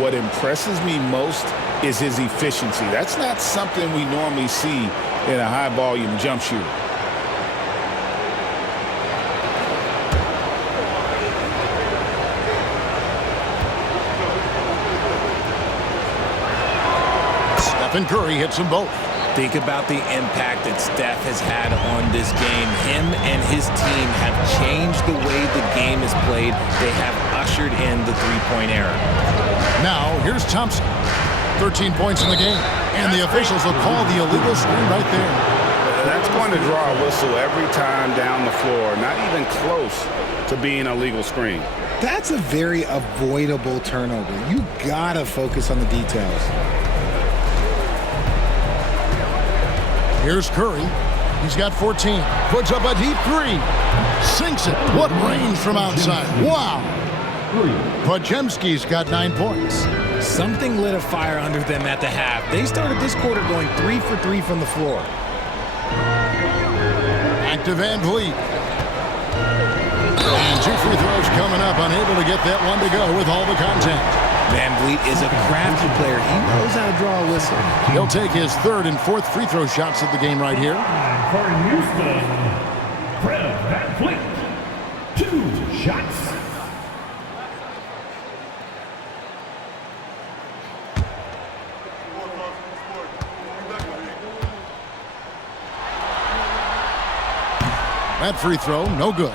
what impresses me most is his efficiency. That's not something we normally see in a high-volume jump shooter. Stephen Curry hits them both. Think about the impact that Steph has had on this game. Him and his team have changed the way the game is played. They have ushered in the three-point era. Now, here's Thompson. 13 points in the game. And the officials will call the illegal screen right there. That's going to draw a whistle every time down the floor. Not even close to being a legal screen. That's a very avoidable turnover. You gotta focus on the details. Here's Curry. He's got 14. Puts up a deep 3. Sinks it. What range from outside. Wow. Podziemski's got 9 points. Something lit a fire under them at the half. They started this quarter going 3 for 3 from the floor. Back to Van Vliet. And 2 free throws coming up. Unable to get that one to go with all the contact. Van Vliet is a crafty player. He knows how to draw a whistle. He'll take his 3rd and 4th free throw shots of the game right here. For Houston, Fred Van Vliet, 2 shots. That free throw, no good.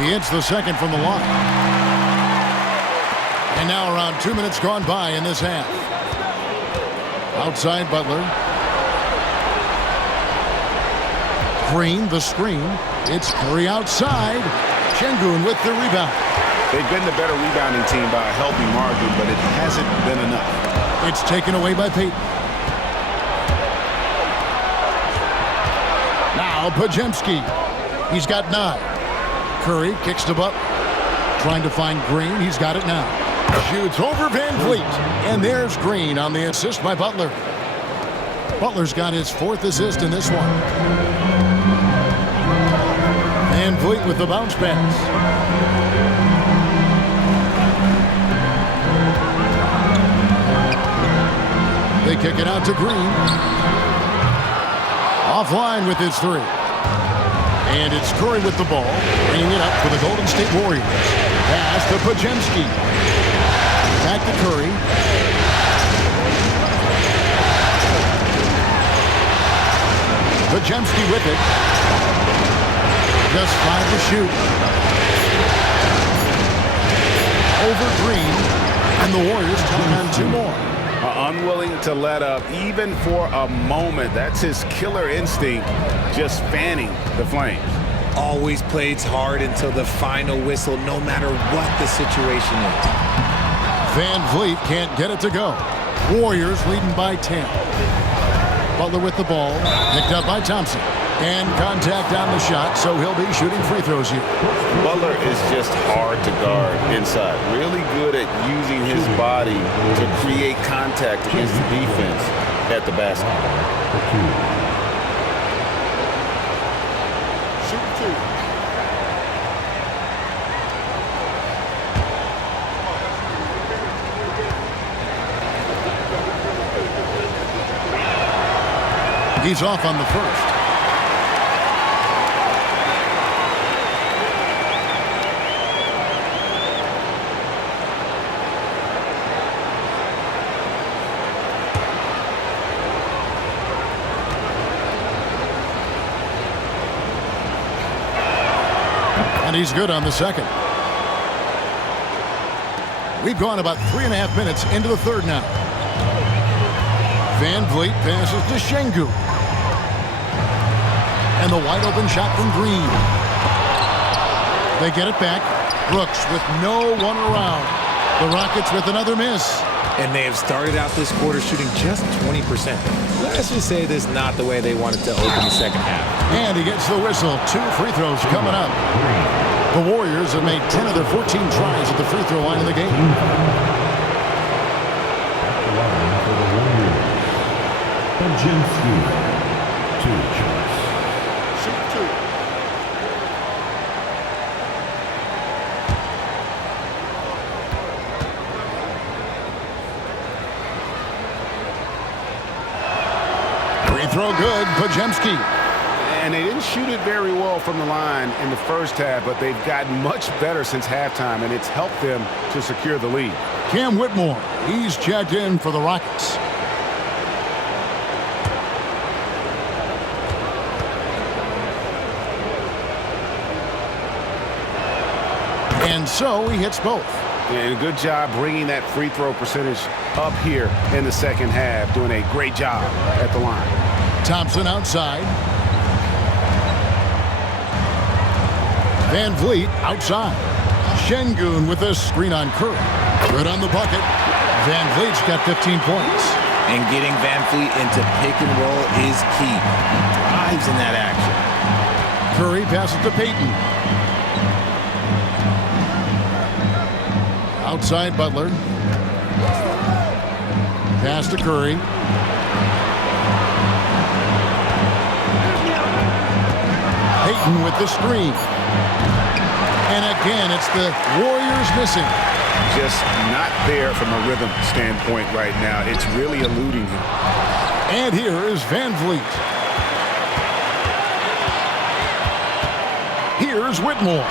He hits the second from the line. And now around 2 minutes gone by in this half. Outside Butler. Green, the screen. It's Curry outside. Şengün with the rebound. They've been the better rebounding team by a healthy margin, but it hasn't been enough. It's taken away by Payton. Now Podziemski. He's got 9. Curry kicks to Butler. Trying to find Green. He's got it now. Shoots over Van Vliet. And there's Green on the assist by Butler. Butler's got his 4th assist in this one. Van Vliet with the bounce pass. They kick it out to Green. Offline with his 3. And it's Curry with the ball, bringing it up for the Golden State Warriors. Pass to Podziemski. Back to Curry. Podziemski with it. Just 5 to shoot. Over Green. And the Warriors taking on 2 more. Unwilling to let up even for a moment. That's his killer instinct, just fanning the flames. Always plays hard until the final whistle, no matter what the situation is. Van Vliet can't get it to go. Warriors leading by 10. Butler with the ball, picked up by Thompson. And contact on the shot, so he'll be shooting free throws here. Butler is just hard to guard inside. Really good at using his body to create contact against the defense at the basket. He's off on the first. And he's good on the second. We've gone about 3.5 minutes into the third now. Van Vliet passes to Şengün. And the wide open shot from Green. They get it back. Brooks with no one around. The Rockets with another miss. And they have started out this quarter shooting just 20%. Let's just say this is not the way they wanted to open the second half. And he gets the whistle. 2 free throws coming up. The Warriors have made 10 of their 14 tries at the free throw line in the game. Podziemski, 2 shots. Shoot 2. Free throw good. Podziemski. And they didn't shoot it very well from the line in the first half, but they've gotten much better since halftime, and it's helped them to secure the lead. Cam Whitmore. He's checked in for the Rockets. And so he hits both. And good job bringing that free throw percentage up here in the second half, doing a great job at the line. Thompson outside. Van Vliet outside. Şengün with a screen on Curry. Good on the bucket. Van Vliet's got 15 points. And getting Van Vliet into pick and roll is key. Drives in that action. Curry passes to Payton. Outside Butler. Pass to Curry. Payton with the screen. And again, it's the Warriors missing. Just not there from a rhythm standpoint right now. It's really eluding him. And here is Van Vliet. Here's Whitmore.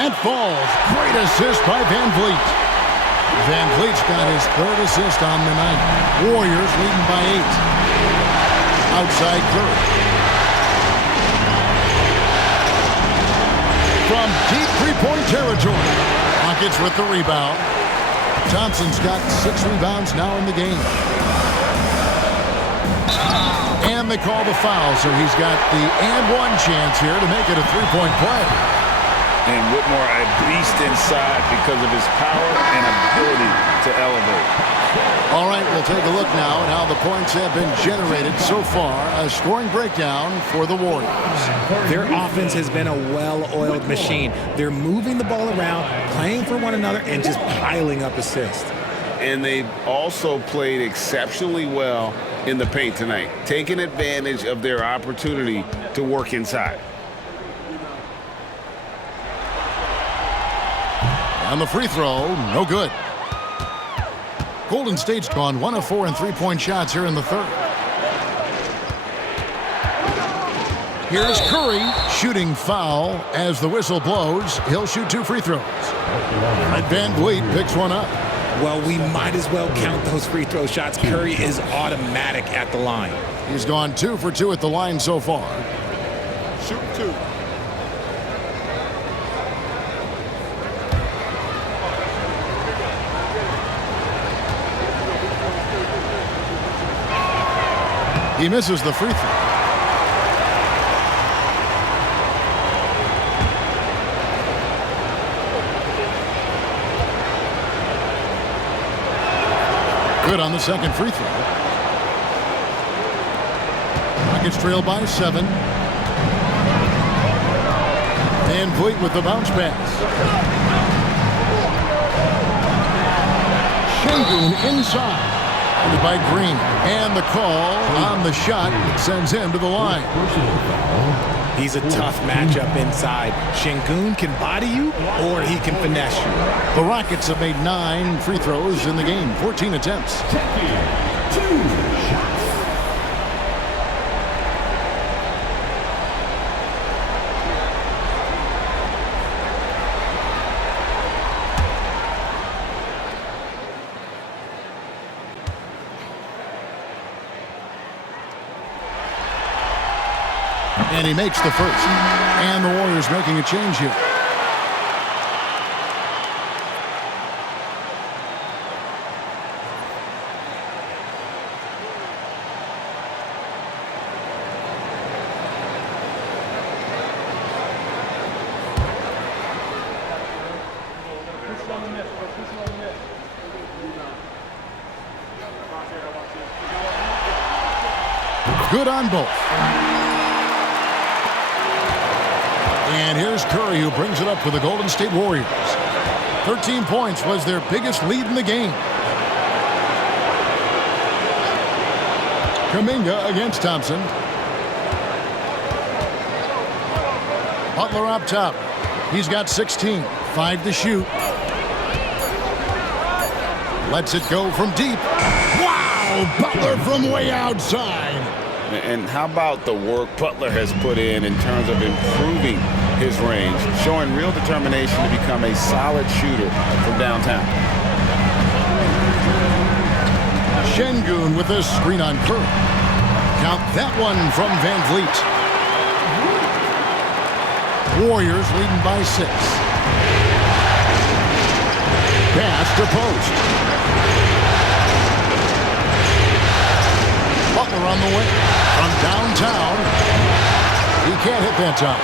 That falls. Great assist by Van Vliet. Van Vliet's got his 3rd assist on the night. Warriors leading by 8. Outside Curry. from deep three-point territory. Rockets with the rebound. Thompson's got 6 rebounds now in the game. And they call the foul, so he's got the and-one chance here to make it a three-point play. And Whitmore a beast inside because of his power and ability to elevate. All right, we'll take a look now at how the points have been generated so far. A scoring breakdown for the Warriors. Their offense has been a well-oiled machine. They're moving the ball around, playing for one another, and just piling up assists. And they've also played exceptionally well in the paint tonight, taking advantage of their opportunity to work inside. On the free throw, no good. Golden State's gone 1 of 4 in three-point shots here in the third. Here's Curry shooting foul as the whistle blows. He'll shoot 2 free throws. And Van Vliet picks one up. Well, we might as well count those free throw shots. Curry is automatic at the line. He's gone 2 for 2 at the line so far. Shoot 2. He misses the free throw. Good on the second free throw. Rockets trail by 7. Van Vliet with the bounce pass. Şengün inside. By Green, and the call on the shot that sends him to the line. He's a tough matchup inside. Şengün can body you, or he can finesse you. The Rockets have made 9 free throws in the game, 14 attempts. And he makes the first. And the Warriors making a change here. Good on both. And here's Curry, who brings it up for the Golden State Warriors. 13 points was their biggest lead in the game. Kuminga against Thompson. Butler up top. He's got 16. 5 to shoot. Lets it go from deep. Wow! Butler from way outside. And how about the work Butler has put in terms of improving his range, showing real determination to become a solid shooter from downtown. Şengün with a screen on Curry. Count that one from Van Vliet. Warriors leading by 6. Pass to post. Butler on the way from downtown. He can't hit that time.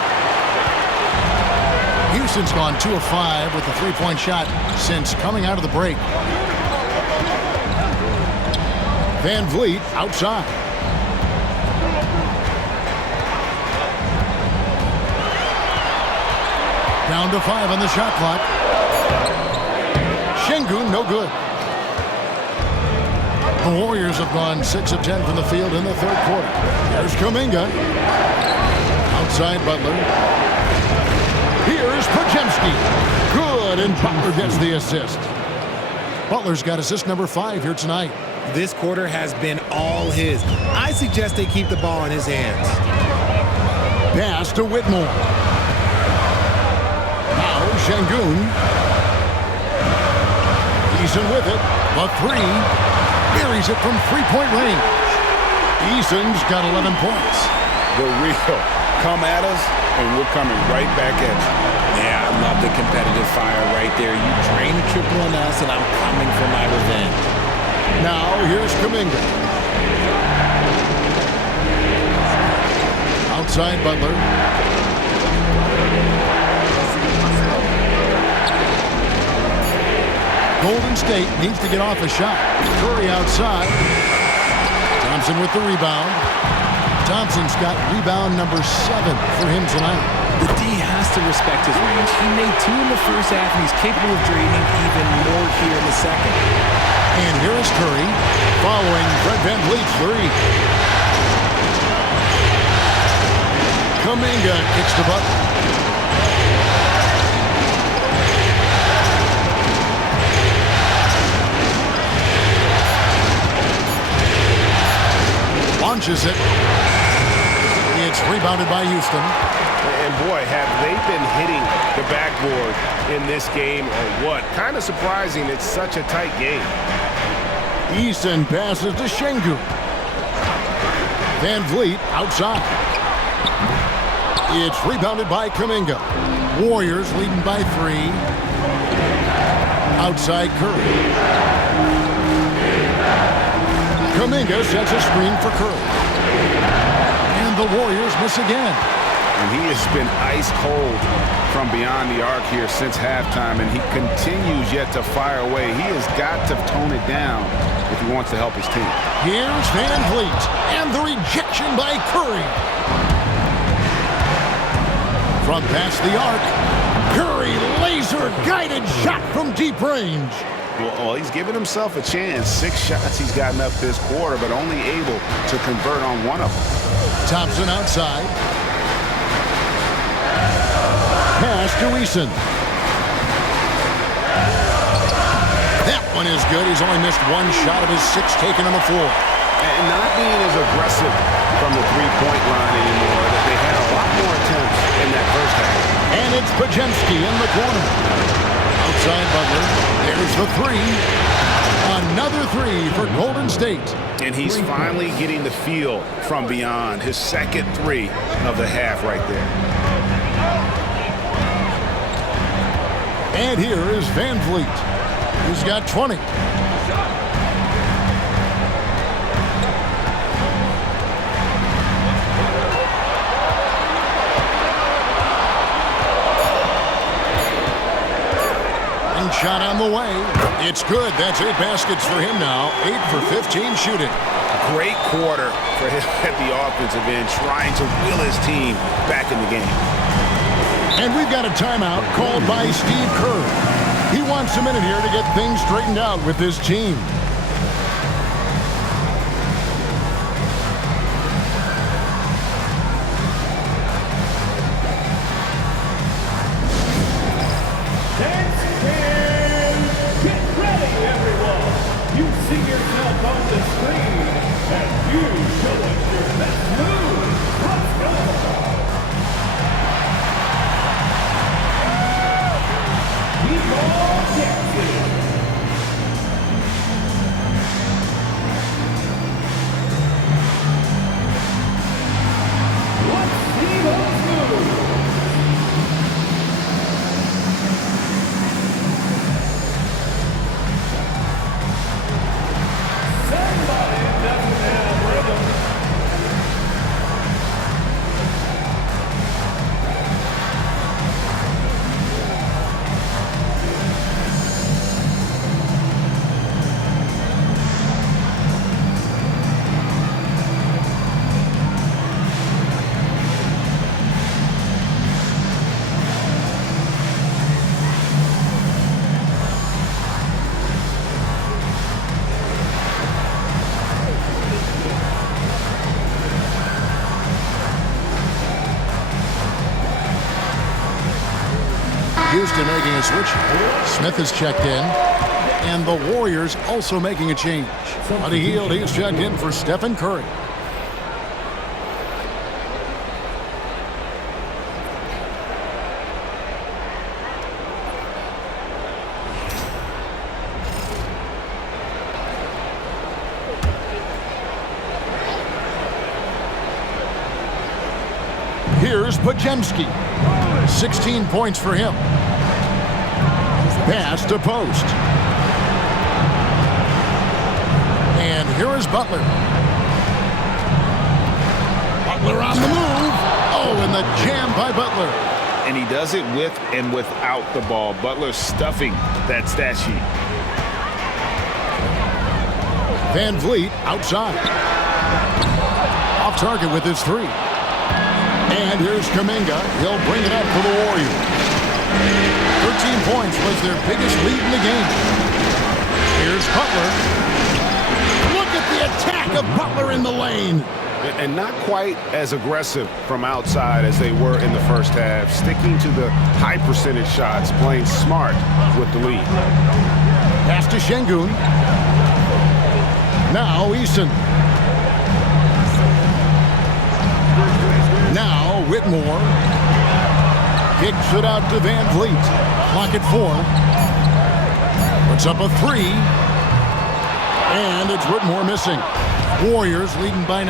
Houston's gone 2 of 5 with a three-point shot since coming out of the break. Van Vliet outside. Down to 5 on the shot clock. Şengün no good. The Warriors have gone 6 of 10 from the field in the third quarter. There's Kuminga. Outside Butler. Here's Podziemski. Good, and Butler gets the assist. Butler's got assist number 5 here tonight. This quarter has been all his. I suggest they keep the ball in his hands. Pass to Whitmore. Now Şengün. Eason with it. The 3. Buries it from three-point range. Eason's got 11 points. The real come at us, and we're coming right back at you. Yeah, I love the competitive fire right there. You drain a triple on us, and I'm coming for my revenge. Now, here's Kuminga. Outside Butler. Golden State needs to get off a shot. Curry outside. Thompson with the rebound. Thompson's got rebound number 7 for him tonight. The D has to respect his range. He made 2 in the first half, and he's capable of draining even more here in the second. And here is Curry following Fred VanVleet's 3. Kuminga kicks the Butler. Launches it. It's rebounded by Houston. And boy, have they been hitting the backboard in this game or what? Kind of surprising it's such a tight game. Eason passes to Şengün. VanVleet outside. It's rebounded by Kuminga. Warriors leading by 3. Outside Curry. Kuminga sets a screen for Curry. And the Warriors miss again. And he has been ice cold from beyond the arc here since halftime, and he continues yet to fire away. He has got to tone it down if he wants to help his team. Here's VanVleet, and the rejection by Curry. From past the arc, Curry laser-guided shot from deep range. Well, he's given himself a chance. 6 shots he's gotten up this quarter, but only able to convert on 1 of them. Thompson outside. Pass to Eason. That one is good. He's only missed 1 shot of his 6 taken on the floor. And not being as aggressive from the three-point line anymore. They had a lot more attempts in that first half. And it's Podziemski in the corner. Outside Butler. There's the 3. Another 3 for Golden State. And he's finally getting the feel from beyond. His second 3 of the half right there. And here is VanVleet. He's got 20. Shot on the way. It's good. That's 8 baskets for him now. 8 for 15 shooting. Great quarter for him at the offensive end, trying to will his team back in the game. And we've got a timeout called by Steve Kerr. He wants a minute here to get things straightened out with his team. Houston making a switch. Smith is checked in. And the Warriors also making a change. Buddy Hield, he's checked in for Stephen Curry. Here's Podziemski. 16 points for him. Pass to post. And here is Butler. Butler on the move. Oh, and the jam by Butler. And he does it with and without the ball. Butler stuffing that stat sheet. Van Vliet outside. Off target with his three. And here's Kuminga. He'll bring it up for the Warriors. 13 points was their biggest lead in the game. Here's Butler. Look at the attack of Butler in the lane. And not quite as aggressive from outside as they were in the first half. Sticking to the high percentage shots, playing smart with the lead. Pass to Şengün. Now Eason. Now Whitmore. Kicks it out to Van Vliet. Clock at 4. Puts up a 3. And it's Whitmore missing. Warriors leading by 9.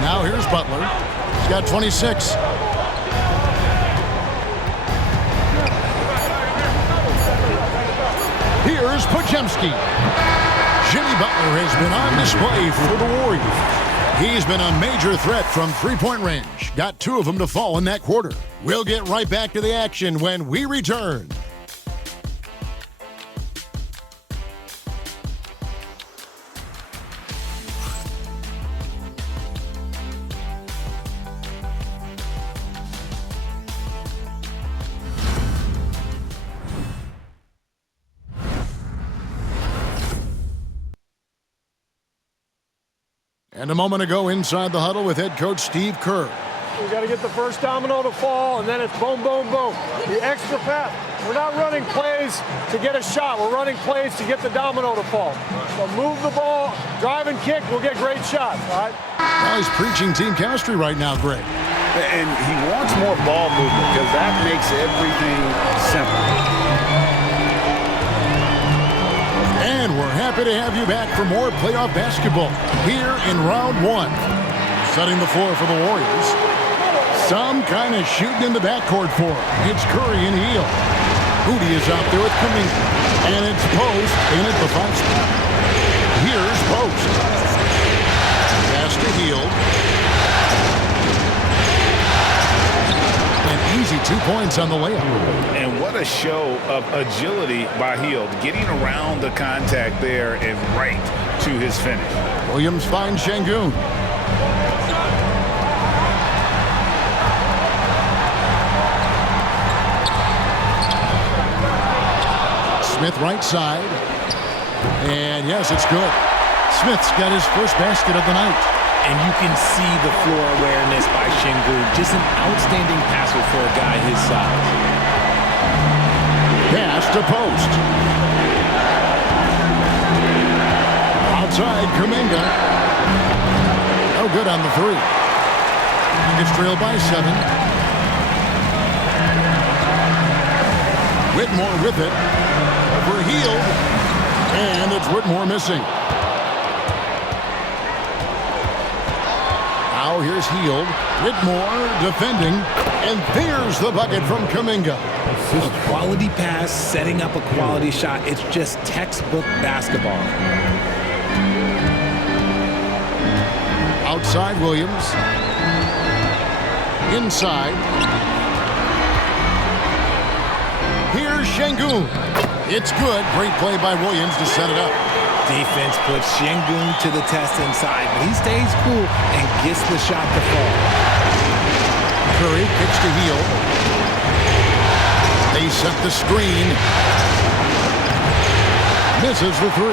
Now here's Butler. He's got 26. Here's Podziemski. Jimmy Butler has been on display for the Warriors. He's been a major threat from three-point range. Got 2 of them to fall in that quarter. We'll get right back to the action when we return. And a moment ago inside the huddle with head coach Steve Kerr. We got to get the first domino to fall, and then it's boom, boom, boom. The extra pass. We're not running plays to get a shot. We're running plays to get the domino to fall. So move the ball, drive and kick, we'll get great shots, all right? Well, he's preaching team chemistry right now, Greg. And he wants more ball movement because that makes everything simple. And we're happy to have you back for more playoff basketball here in round 1. Setting the floor for the Warriors. Some kind of shooting in the backcourt for him. It's Curry and Hield. Hootie is out there with Kuminga. And it's Post in at the 5 spot. Here's Post. Pass to Hield. An easy 2 points on the layup. And what a show of agility by Hield, getting around the contact there and right to his finish. Williams finds Şengün. Smith right side. And yes, it's good. Smith's got his first basket of the night. And you can see the floor awareness by Şengün. Just an outstanding passer for a guy his size. Pass to Post. Outside, Kuminga. No good on the 3. Nuggets trail by 7. Whitmore with it. Over Hield. And it's Whitmore missing. Now here's Hield. Whitmore defending. And there's the bucket from Kuminga. A quality pass, setting up a quality shot. It's just textbook basketball. Outside Williams. Inside. Here's Şengün. It's good. Great play by Williams to set it up. Defense puts Şengün to the test inside, but he stays cool and gets the shot to fall. Curry kicks to Hield. They set the screen. Misses the 3.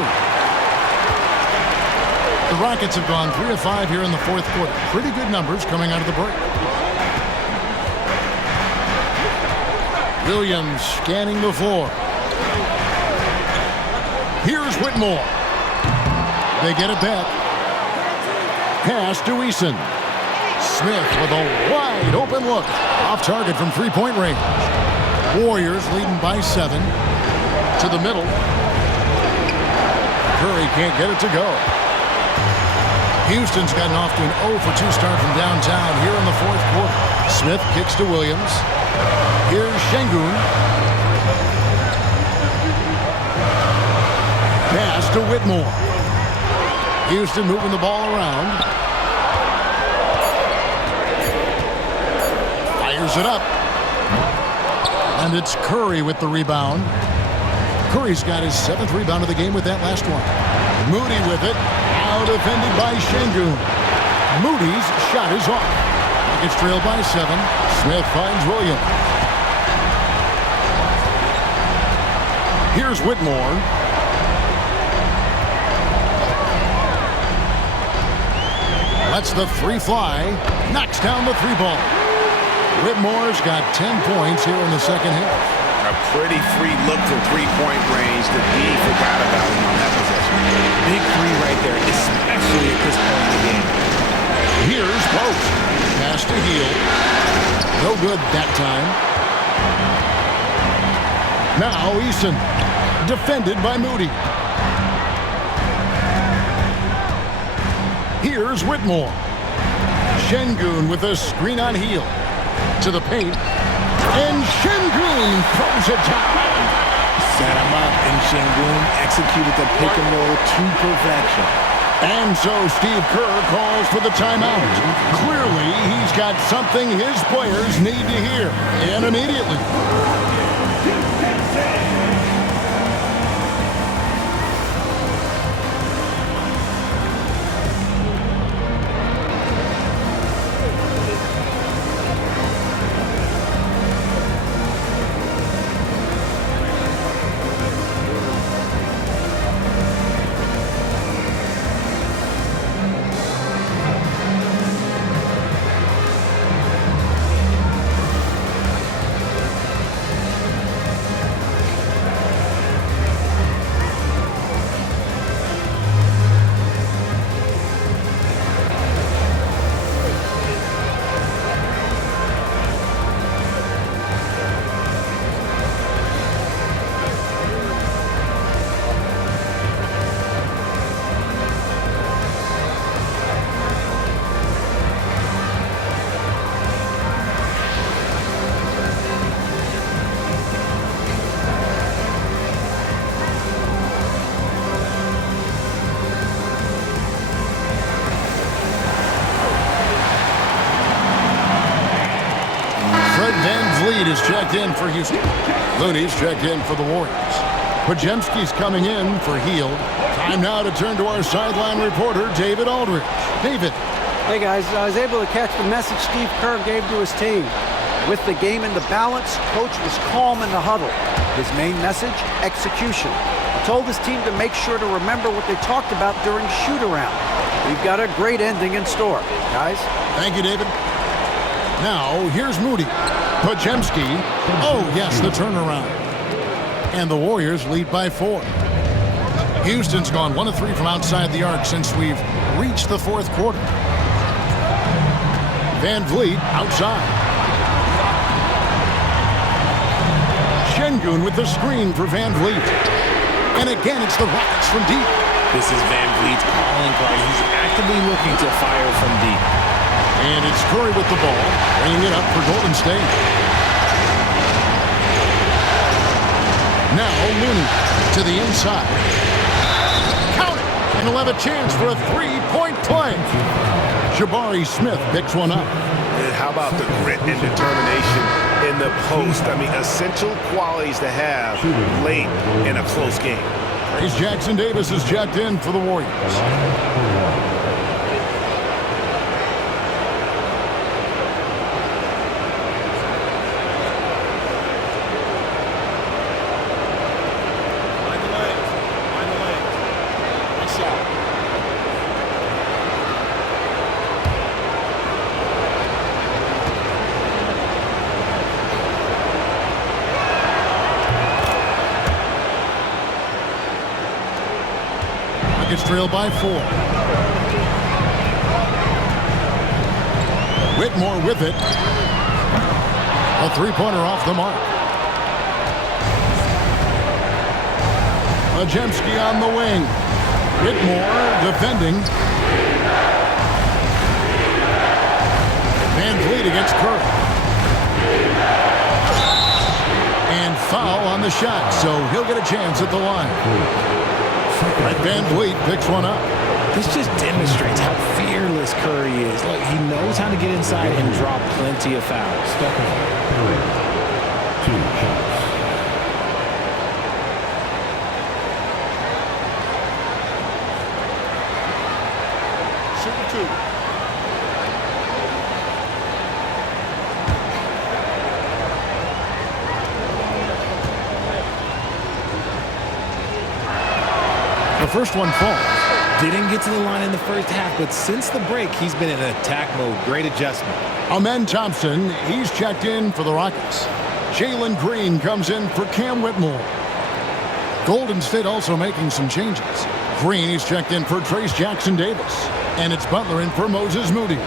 The Rockets have gone 3 of 5 here in the 4th quarter. Pretty good numbers coming out of the break. Williams scanning the floor. Here's Whitmore. They get it back. Pass to Eason. Smith with a wide open look. Off target from 3-point range. Warriors leading by 7. To the middle. Curry can't get it to go. Houston's gotten off to an 0 for 2 start from downtown here in the fourth quarter. Smith kicks to Williams. Here's Şengün. Pass to Whitmore. Houston moving the ball around. Fires it up. And it's Curry with the rebound. Curry's got his 7th rebound of the game with that last one. Moody with it. Out defended by Şengün. Moody's shot is off. It's trailed by 7. Smith finds Williams. Here's Whitmore. Lets the 3 fly. Knocks down the 3 ball. Whitmore's got 10 points here in the second half. A pretty free look from three-point range that D forgot about him on that possession. Big 3 right there, especially at this point in the game. Here's Post. Pass to Hield. No good that time. Now Eason. Defended by Moody. Here's Whitmore. Şengün with a screen on Hield. To the paint. And Şengün throws it down. Set him up, and Şengün executed the pick and roll to perfection. And so Steve Kerr calls for the timeout. Clearly, he's got something his players need to hear, and immediately. Is checked in for Houston. Looney's checked in for the Warriors. Pajemski's coming in for Hield. Time now to turn to our sideline reporter, David Aldridge. David. Hey, guys. I was able to catch the message Steve Kerr gave to his team. With the game in the balance, coach was calm in the huddle. His main message, execution. He told his team to make sure to remember what they talked about during shoot-around. We've got a great ending in store, guys. Thank you, David. Now, here's Moody. Pajemski. Oh, yes, the turnaround. And the Warriors lead by 4. Houston's gone 1 of 3 from outside the arc since we've reached the fourth quarter. Van Vliet outside. Şengün with the screen for Van Vliet. And again, it's the Rockets from deep. This is Van Vliet's calling card. He's actively looking to fire from deep. And it's Curry with the ball, bringing it up for Golden State. Now Looney to the inside. Count it! And he'll have a chance for a 3-point play. Jabari Smith picks one up. And how about the grit and determination in the post? I mean, essential qualities to have late in a close game. Trace Jackson Davis is checked in for the Warriors. Rockets trail by 4. Whitmore with it. A 3-pointer off the mark. Pajemski on the wing. Whitmore defending. Vliet against Curry. And foul on the shot, so he'll get a chance at the line. Van Vliet picks one up. This just demonstrates how fearless Curry is. Look, he knows how to get inside and draw plenty of fouls. Steph, 2 shots. Shooting 2. The first one falls. Didn't get to the line in the first half, but since the break, he's been in attack mode. Great adjustment. Amen Thompson, he's checked in for the Rockets. Jalen Green comes in for Cam Whitmore. Golden State also making some changes. Green is checked in for Trace Jackson Davis. And it's Butler in for Moses Moody.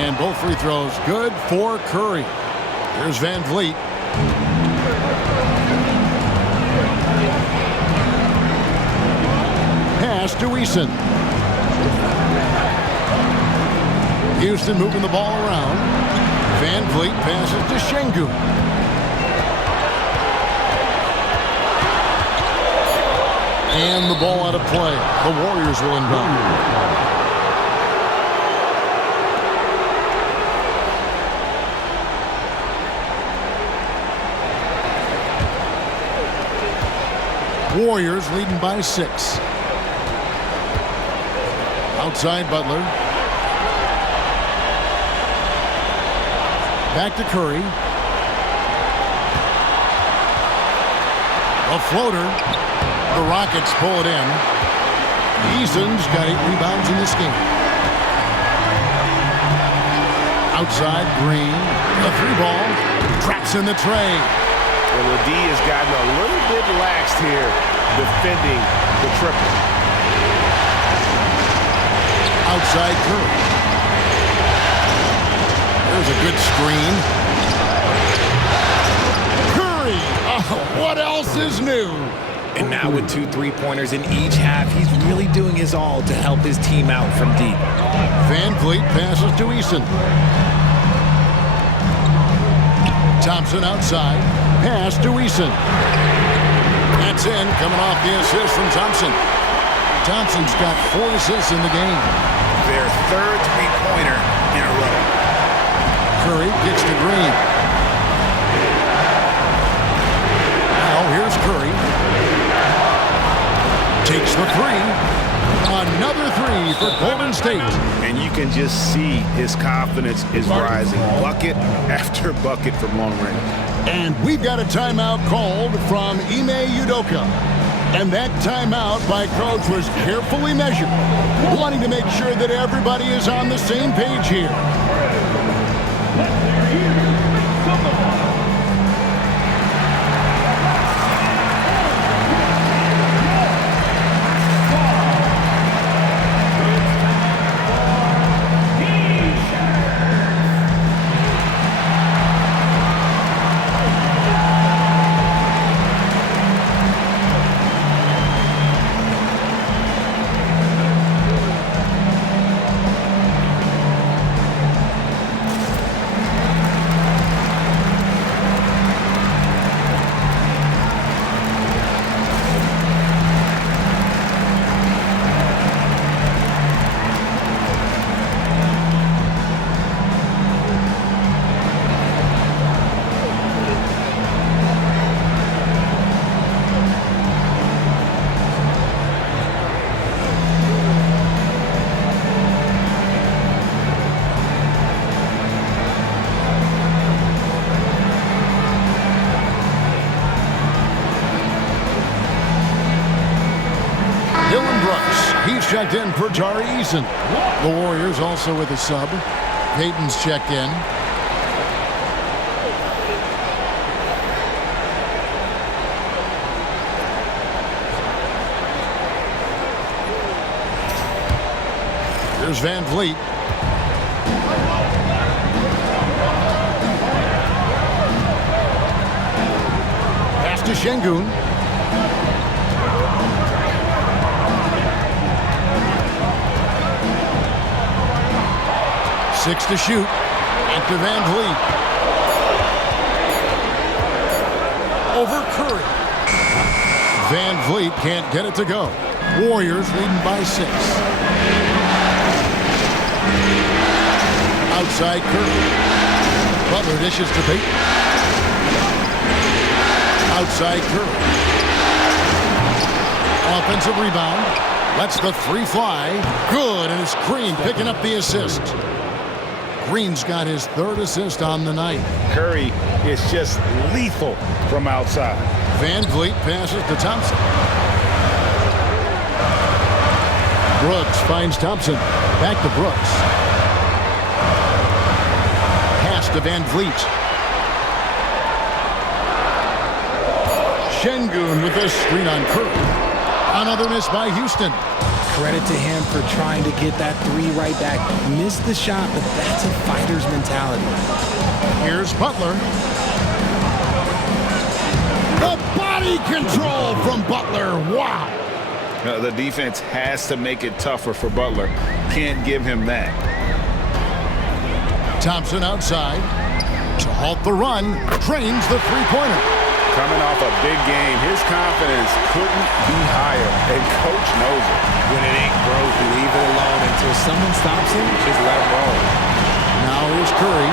And both free throws good for Curry. Here's Van Vliet. Pass to Eason. Houston moving the ball around. Van Vliet passes to Şengün. And the ball out of play. The Warriors will inbound. Warriors leading by 6. Outside Butler. Back to Curry. A floater. The Rockets pull it in. Eason's got 8 rebounds in this game. Outside Green. The 3-ball. Traps in the tray. Well, LeD has gotten a little bit laxed here defending the triple. Outside Curry. There's a good screen. Curry! Oh, what else is new? And now with 2 3-pointers in each half, he's really doing his all to help his team out from deep. Van Vliet passes to Eason. Thompson outside. Pass to Eason. That's in, coming off the assist from Thompson. Thompson's got 4 assists in the game. Their third three-pointer in a row. Curry gets to Green. Now here's Curry. Takes the 3. Another 3 for Golden State. And you can just see his confidence is rising. Bucket after bucket from long range. And we've got a timeout called from Ime Udoka. And that timeout by Coach was carefully measured, wanting to make sure that everybody is on the same page here. Checked in for Tari Eason. The Warriors also with a sub. Payton's checked in. Here's Van Vliet. Pass to Şengün. 6 to shoot. Back to Van Vliet. Over Curry. Van Vliet can't get it to go. Warriors leading by 6. Outside Curry. Butler dishes to Payton. Outside Curry. Offensive rebound. Lets the 3 fly. Good, and it's Green picking up the assist. Green's got his 3rd assist on the night. Curry is just lethal from outside. Van Vliet passes to Thompson. Brooks finds Thompson. Back to Brooks. Pass to Van Vliet. Şengün with a screen on Curry. Another miss by Houston. Credit to him for trying to get that 3 right back. Missed the shot, but that's a fighter's mentality. Here's Butler. The body control from Butler. Wow. The defense has to make it tougher for Butler. Can't give him that. Thompson outside. To halt the run, drains the 3-pointer. Coming off a big game, his confidence couldn't be higher, and coach knows it. When it ain't broke, leave it alone until someone stops him. Just let him roll. Now here's Curry.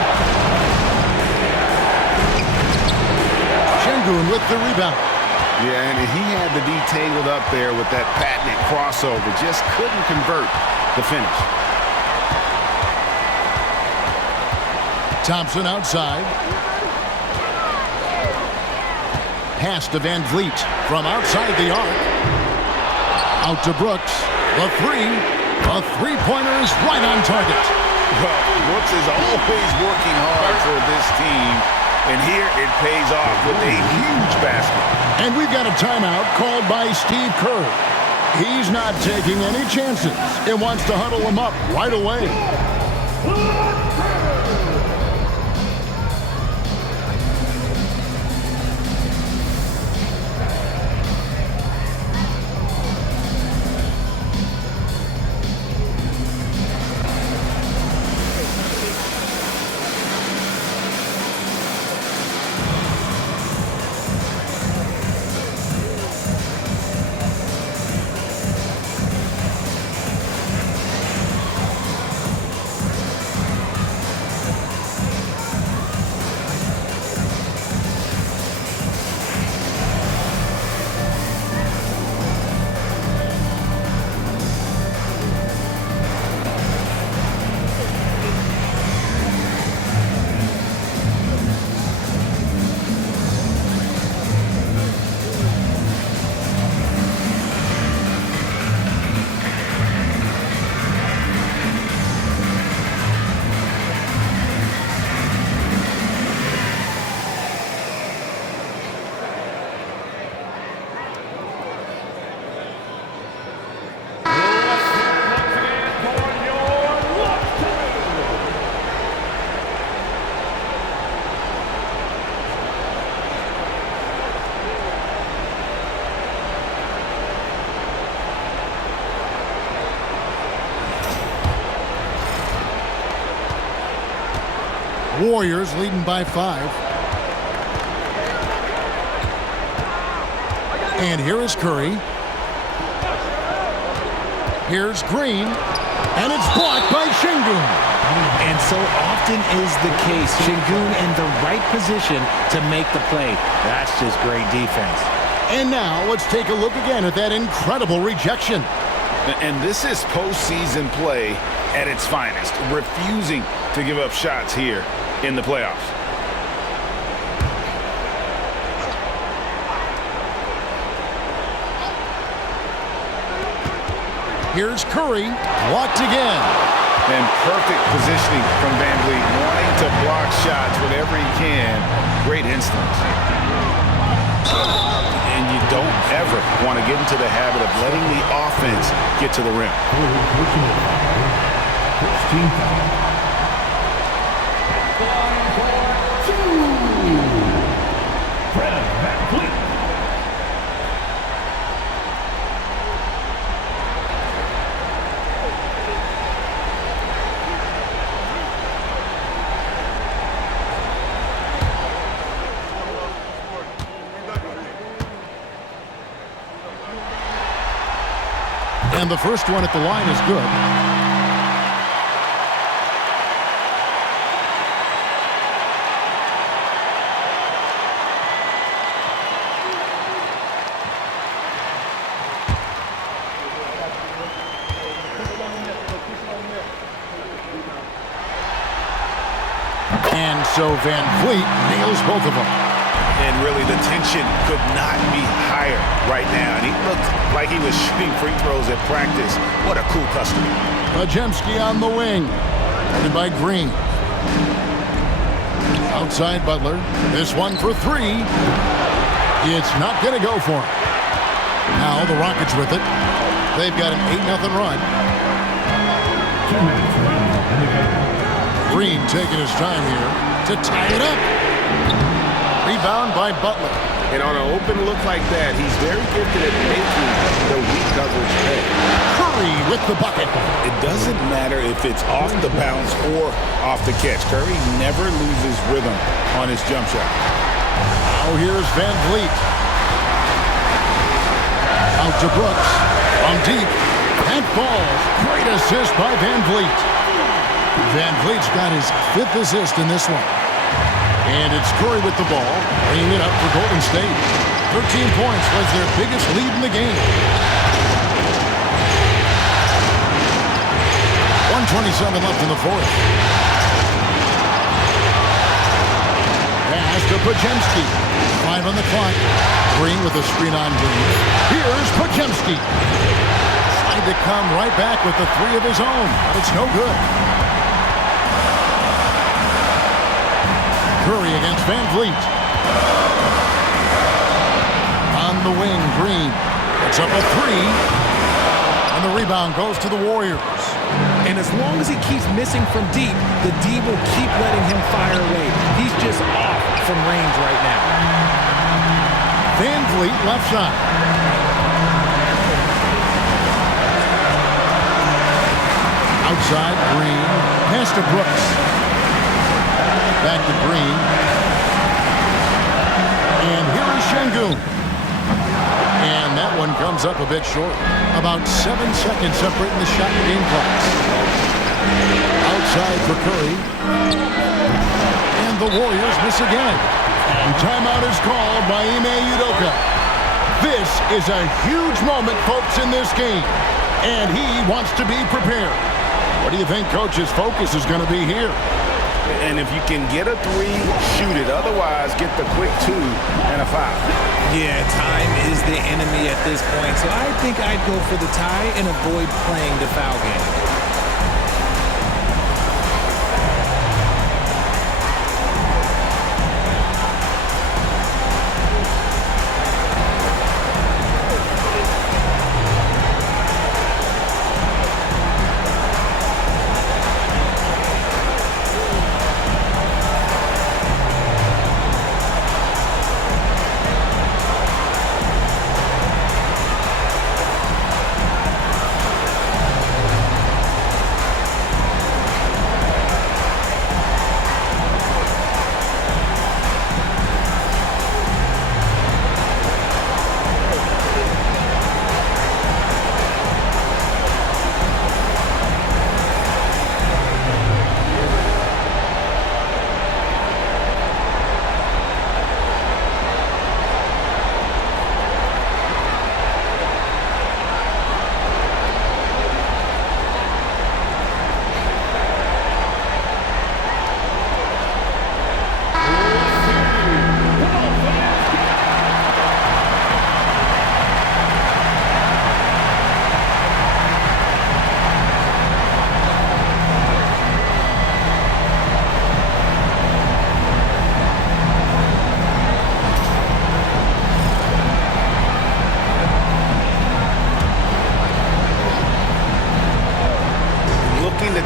Şengün with the rebound. Yeah, and he had the D tangled up there with that patented crossover. Just couldn't convert the finish. Thompson outside. Pass to Van Vliet from outside the arc. Out to Brooks. The 3. The 3-pointer is right on target. Well, Brooks is always working hard for this team, and here it pays off with a huge basket. And we've got a timeout called by Steve Kerr. He's not taking any chances and wants to huddle them up right away. Warriors leading by 5. And here is Curry. Here's Green. And it's blocked by Şengün. And so often is the case. Şengün in the right position to make the play. That's just great defense. And now let's take a look again at that incredible rejection. And this is postseason play at its finest, refusing to give up shots here in the playoffs. Here's Curry, blocked again. And perfect positioning from Van Vliet, wanting to block shots whenever he can. Great instincts. And you don't ever want to get into the habit of letting the offense get to the rim. And the first one at the line is good. And so Van Vliet nails both of them. And really, the tension could not be higher right now. And he looked like he was shooting free throws at practice. What a cool customer. Pajemski on the wing. Guarded by Green. Outside Butler. This one for three. It's not going to go for him. Now the Rockets with it. They've got an 8-0 run. 2 minutes remaining in the game. Green taking his time here to tie it up. Rebound by Butler. And on an open look like that, he's very gifted at making the weak coverage pay. Curry with the bucket. It doesn't matter if it's off the bounce or off the catch. Curry never loses rhythm on his jump shot. Now here's Van Vliet. Out to Brooks. From deep. And falls. Great assist by Van Vliet. Van Vliet's got his 5th assist in this one. And it's Curry with the ball, bringing it up for Golden State. 13 points was their biggest lead in the game. 1:27 left in the fourth. Pass to Pajemski. 5 on the clock. Green with a screen on Green. Here's Pajemski. Tried to come right back with the 3 of his own, but it's no good. Curry against Van Vliet. On the wing, Green. It's up a 3. And the rebound goes to the Warriors. And as long as he keeps missing from deep, the D will keep letting him fire away. He's just off from range right now. Van Vliet left side. Outside, Green. Pass to Brooks. Back to Green. And here is Şengün. And that one comes up a bit short. About 7 seconds separating the shot and game clocks. Outside for Curry. And the Warriors miss again. And timeout is called by Ime Udoka. This is a huge moment, folks, in this game. And he wants to be prepared. What do you think Coach's focus is going to be here? And if you can get a 3, shoot it. Otherwise, get the quick 2 and a foul. Yeah, time is the enemy at this point, so I think I'd go for the tie and avoid playing the foul game.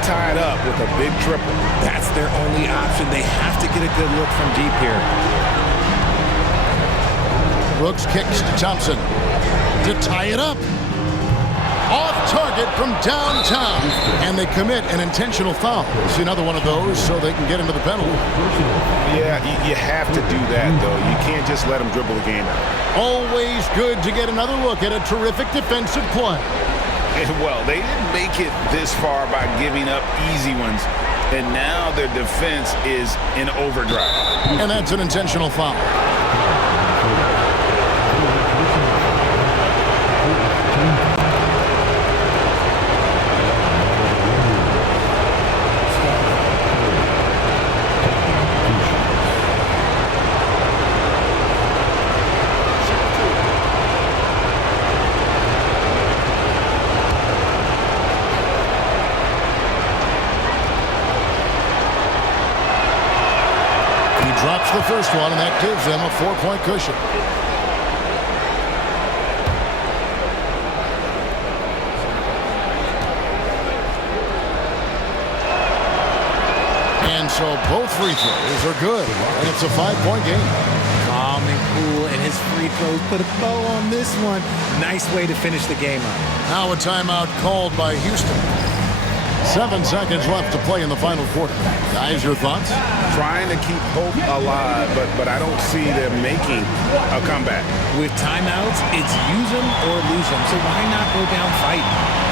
Tied up with a big triple. That's their only option. They have to get a good look from deep here. Brooks kicks to Thompson to tie it up. Off target from downtown. And they commit an intentional foul. See another one of those so they can get into the penalty. Yeah, you have to do that, though. You can't just let them dribble the game out. Always good to get another look at a terrific defensive play. Well, they didn't make it this far by giving up easy ones, and now their defense is in overdrive. And that's an intentional foul. Drops the first one, and that gives them a 4-point cushion. And so both free throws are good, and it's a 5-point game. Calm and cool, and his free throws put a bow on this one. Nice way to finish the game up. Now a timeout called by Houston. 7 seconds left to play in the final quarter. Guys, your thoughts? Trying to keep hope alive, but I don't see them making a comeback. With timeouts, it's use them or lose them, so why not go down fighting?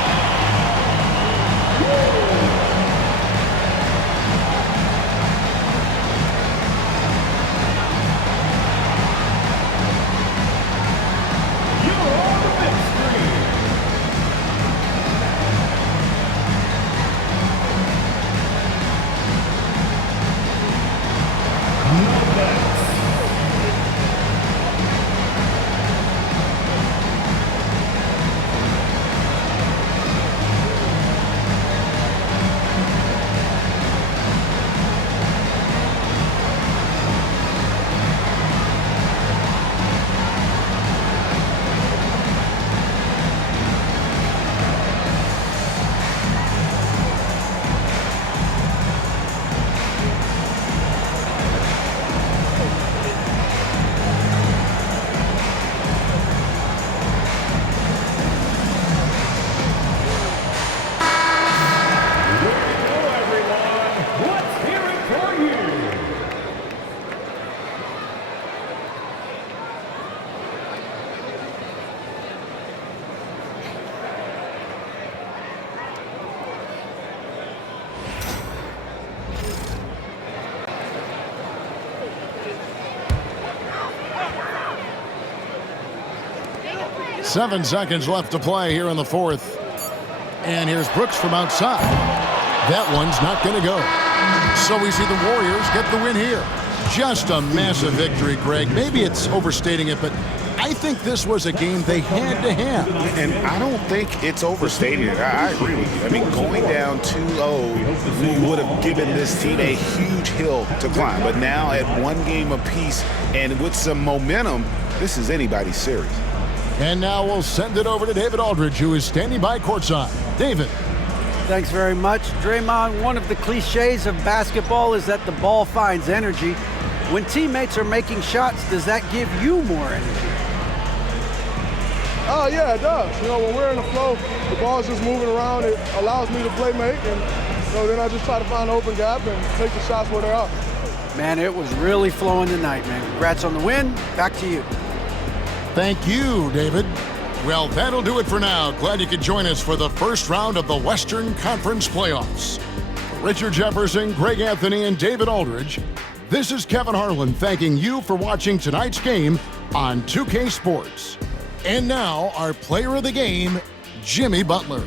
Seven seconds left to play here in the fourth. And here's Brooks from outside. That one's not going to go. So we see the Warriors get the win here. Just a massive victory, Greg. Maybe it's overstating it, but I think this was a game they had to have. And I don't think it's overstating it. I agree with you. I mean, going down 2-0 would have given this team a huge hill to climb. But now at one game apiece and with some momentum, this is anybody's series. And now we'll send it over to David Aldridge, who is standing by courtside. David. Thanks very much. Draymond, one of the cliches of basketball is that the ball finds energy. When teammates are making shots, does that give you more energy? Oh, yeah, it does. You know, when we're in the flow, the ball's just moving around. It allows me to play make, and you know, then I just try to find an open gap and take the shots where they are. Man, it was really flowing tonight, man. Congrats on the win. Back to you. Thank you, David. Well, that'll do it for now. Glad you could join us for the first round of the Western Conference Playoffs. For Richard Jefferson, Greg Anthony, and David Aldridge, this is Kevin Harlan thanking you for watching tonight's game on 2K Sports. And now, our player of the game, Jimmy Butler.